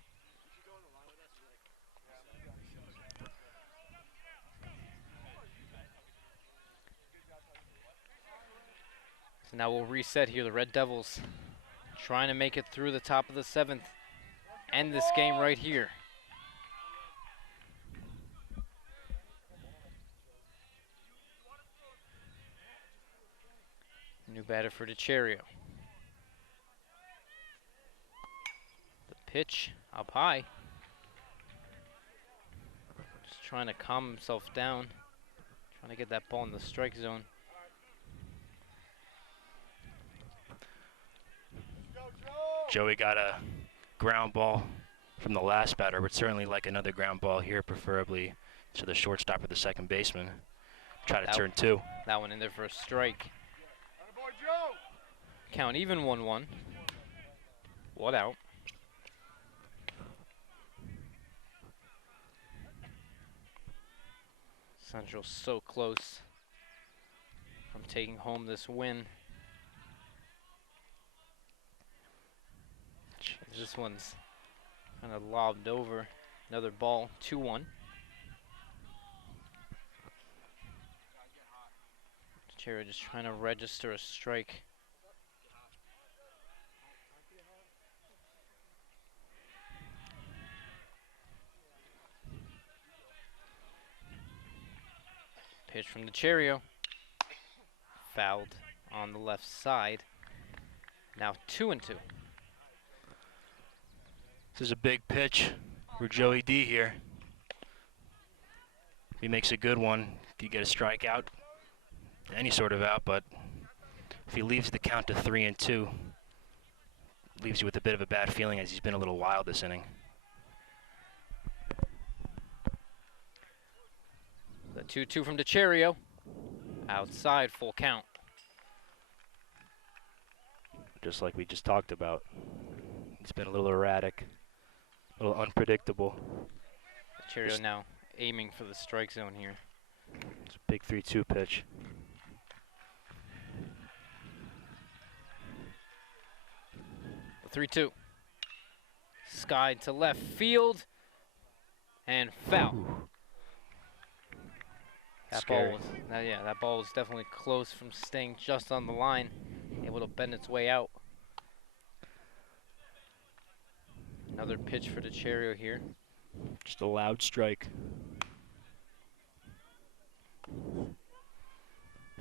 So now we'll reset here. The Red Devils trying to make it through the top of the 7th. End this game right here. New batter for DeCherio. The pitch up high. Just trying to calm himself down. Trying to get that ball in the strike zone. Joey got a ground ball from the last batter, but certainly like another ground ball here, preferably to the shortstop or the second baseman. Try to turn 2. That one in there for a strike. Count even 1-1. 1 out. Central so close from taking home this win. Jeez, this one's kind of lobbed over. Another ball, 2-1. DeCherio just trying to register a strike. Pitch from DeCherio. Fouled on the left side. Now 2-2. This is a big pitch for Joey D here. If he makes a good one, if you get a strikeout, any sort of out, but if he leaves the count to 3-2, leaves you with a bit of a bad feeling as he's been a little wild this inning. The 2-2 from DeCherio. Outside, full count. just like we just talked about. He's been a little erratic, a little unpredictable. Cheerio now aiming for the strike zone here. It's a big 3-2 pitch. The 3-2. Sky to left field and foul. Ooh. That ball was definitely close from staying just on the line, able to bend its way out. Another pitch for DeCherio here. Just a loud strike.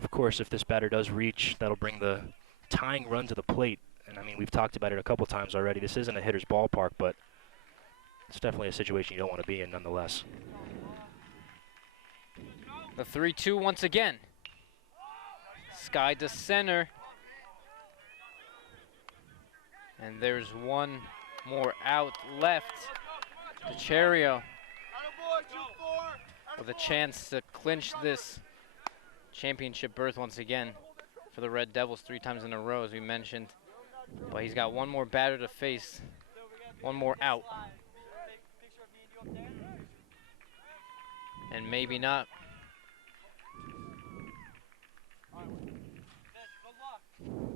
Of course, if this batter does reach, that'll bring the tying run to the plate. And I mean, we've talked about it a couple times already. This isn't a hitter's ballpark, but it's definitely a situation you don't want to be in nonetheless. The 3-2 once again. Sky to center. And there's one more out left. DeCherio with a chance to clinch this championship berth once again for the Red Devils 3 times in a row, as we mentioned. But he's got one more batter to face, one more out. And maybe not.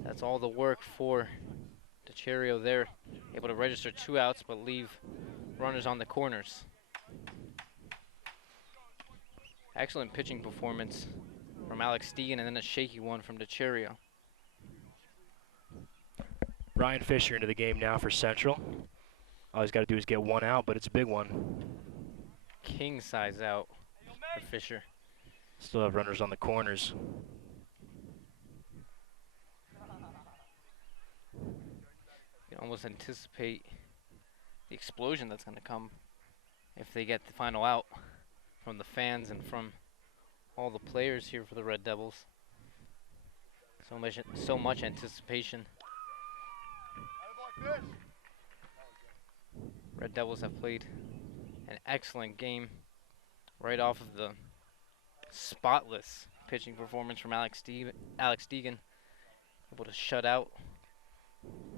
That's all the work for DeCherio there. Able to register 2 outs, but leave runners on the corners. Excellent pitching performance from Alex Deegan, and then a shaky one from DeCherio. Ryan Fisher into the game now for Central. All he's got to do is get 1 out, but it's a big one. King size out for Fisher. Still have runners on the corners. You can almost anticipate the explosion that's going to come if they get the final out from the fans and from all the players here for the Red Devils. So much anticipation. Red Devils have played an excellent game right off of the spotless pitching performance from Alex Deegan. Able to shut out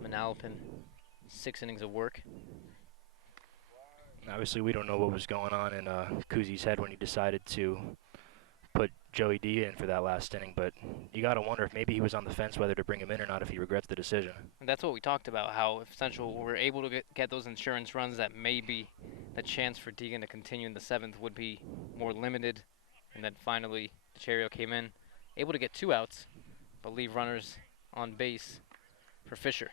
Manalapan, 6 innings of work. Obviously, we don't know what was going on in Kuzi's head when he decided to put Joey D in for that last inning, but you got to wonder if maybe he was on the fence whether to bring him in or not, if he regrets the decision. And that's what we talked about, how if Central were able to get those insurance runs, that maybe the chance for Deegan to continue in the 7th would be more limited. And then finally, DeCherio came in, able to get 2 outs, but leave runners on base for Fisher.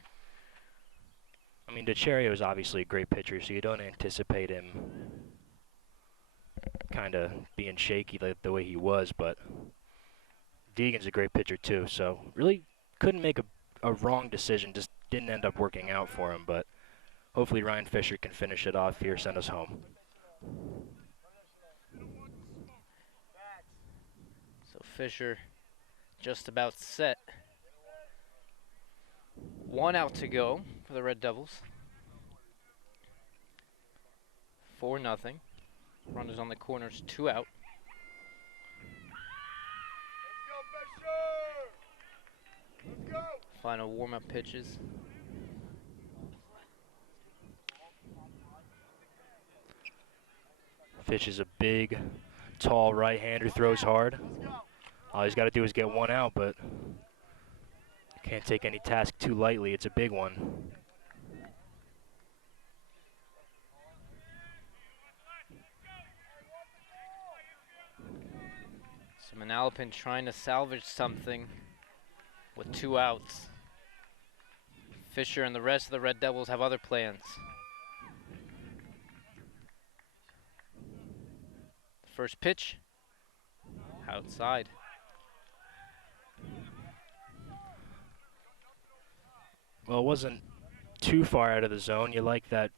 I mean, DeCherio is obviously a great pitcher, so you don't anticipate him kind of being shaky like the way he was, but Deegan's a great pitcher too, so really couldn't make a wrong decision, just didn't end up working out for him, but hopefully Ryan Fisher can finish it off here, send us home. So Fisher just about set. 1 out to go for the Red Devils. 4-0. Runners on the corners, 2 out. Let's go. Final warm-up pitches. Fish is a big, tall right-hander, throws hard. All he's got to do is get 1 out, but can't take any task too lightly. It's a big one. So Manalapan trying to salvage something with 2 outs. Fisher and the rest of the Red Devils have other plans. First pitch, outside. Well, it wasn't too far out of the zone. You like that.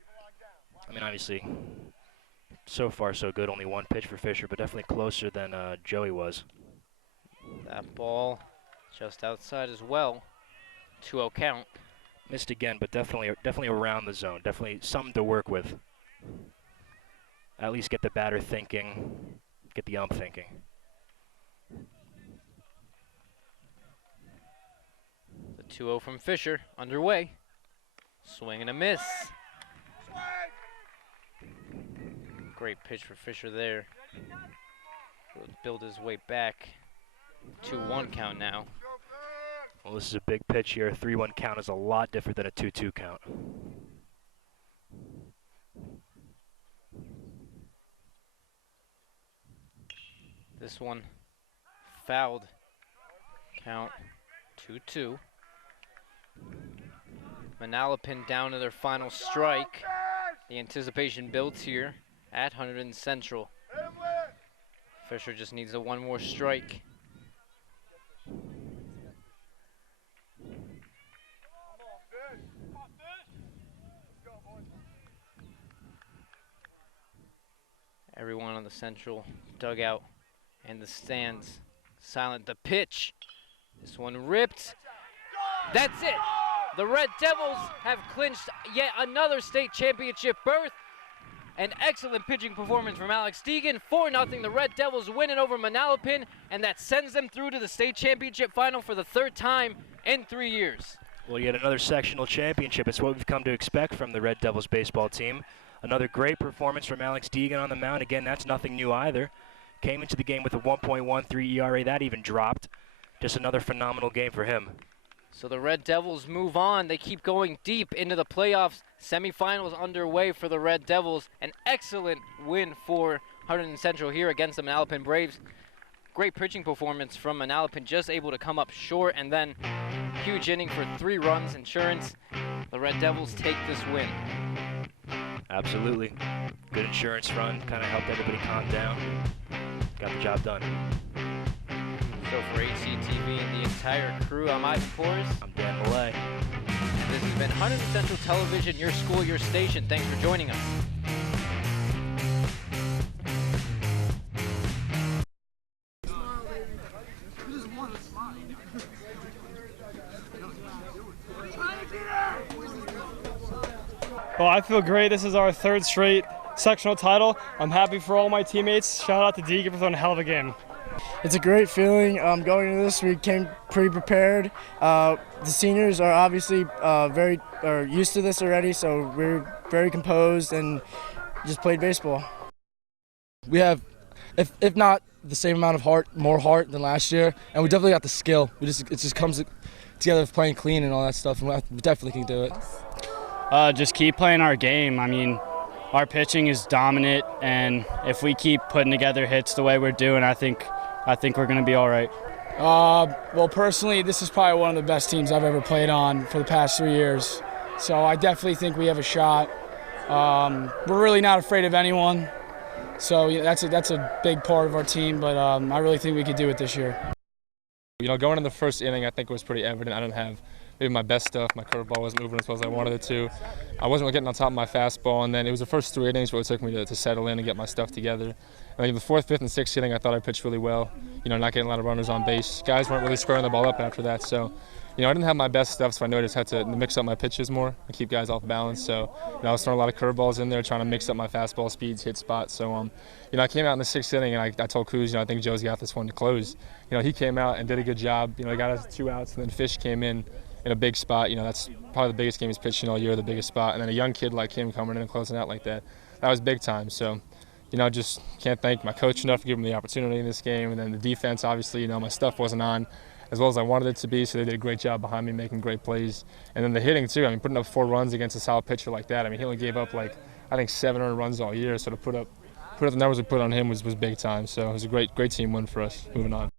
I mean, obviously, so far so good. Only 1 pitch for Fisher, but definitely closer than Joey was. That ball just outside as well. 2-0 count. Missed again, but definitely around the zone. Definitely something to work with. At least get the batter thinking, get the ump thinking. The 2-0 from Fisher, underway. Swing and a miss. Great pitch for Fisher there. He'll build his way back. 2-1 count now. Well, this is a big pitch here. A 3-1 count is a lot different than a 2-2 count. This one fouled. Count 2-2. Manalapan down to their final strike. The anticipation builds here at Hunterdon Central. Fisher just needs a one more strike. Everyone on the Central dugout and the stands silent. The pitch. This one ripped. That's it. The Red Devils have clinched yet another state championship berth. An excellent pitching performance from Alex Deegan. 4-0, the Red Devils winning over Manalapan, and that sends them through to the state championship final for the third time in 3 years. Well, yet another sectional championship. It's what we've come to expect from the Red Devils baseball team. Another great performance from Alex Deegan on the mound. Again, that's nothing new either. Came into the game with a 1.13 ERA. That even dropped. Just another phenomenal game for him. So the Red Devils move on. They keep going deep into the playoffs. Semifinals underway for the Red Devils. An excellent win for Hunterdon Central here against the Manalapan Braves. Great pitching performance from Manalapan, just able to come up short, and then huge inning for 3 runs. Insurance. The Red Devils take this win. Absolutely. Good insurance run. Kind of helped everybody calm down. Got the job done. So for HCTV and the entire crew, I'm Ivan Porras. I'm Dan Millay. And this has been Hunterdon Central Television, your school, your station. Thanks for joining us. Well, I feel great. This is our 3rd straight sectional title. I'm happy for all my teammates. Shout out to Deegan for throwing a hell of a game. It's a great feeling. Going into this, we came pretty prepared. The seniors are obviously very used to this already, so we're very composed and just played baseball. We have, if not the same amount of heart, more heart than last year, and we definitely got the skill. It just comes together with playing clean and all that stuff, and we definitely can do it. Just keep playing our game. I mean, our pitching is dominant, and if we keep putting together hits the way we're doing, I think we're going to be all right. Well, personally, this is probably one of the best teams I've ever played on for the past 3 years. So I definitely think we have a shot. We're really not afraid of anyone. So that's a big part of our team, but I really think we could do it this year. You know, going in the first inning, I think it was pretty evident I didn't have maybe my best stuff. My curveball wasn't moving as well as I wanted it to. I wasn't getting on top of my fastball, and then it was the first 3 innings where it took me to settle in and get my stuff together. And then the 4th, 5th, and 6th inning, I thought I pitched really well. You know, not getting a lot of runners on base. Guys weren't really squaring the ball up after that, so you know, I didn't have my best stuff, so I knew I just had to mix up my pitches more and keep guys off balance. So you know, I was throwing a lot of curveballs in there, trying to mix up my fastball speeds, hit spots. So you know, I came out in the 6th inning, and I told Cruz, you know, I think Joe's got this one to close. You know, he came out and did a good job. You know, he got us 2 outs, and then Fish came in a big spot. You know, that's probably the biggest game he's pitched all year, the biggest spot. And then a young kid like him coming in and closing out like that was big time. So you know, just can't thank my coach enough for giving me the opportunity in this game. And then the defense, obviously, you know, my stuff wasn't on as well as I wanted it to be, so they did a great job behind me making great plays. And then the hitting, too. I mean, putting up 4 runs against a solid pitcher like that. I mean, he only gave up, like, I think 700 runs all year, so to put up the numbers we put on him was big time. So it was a great team win for us moving on.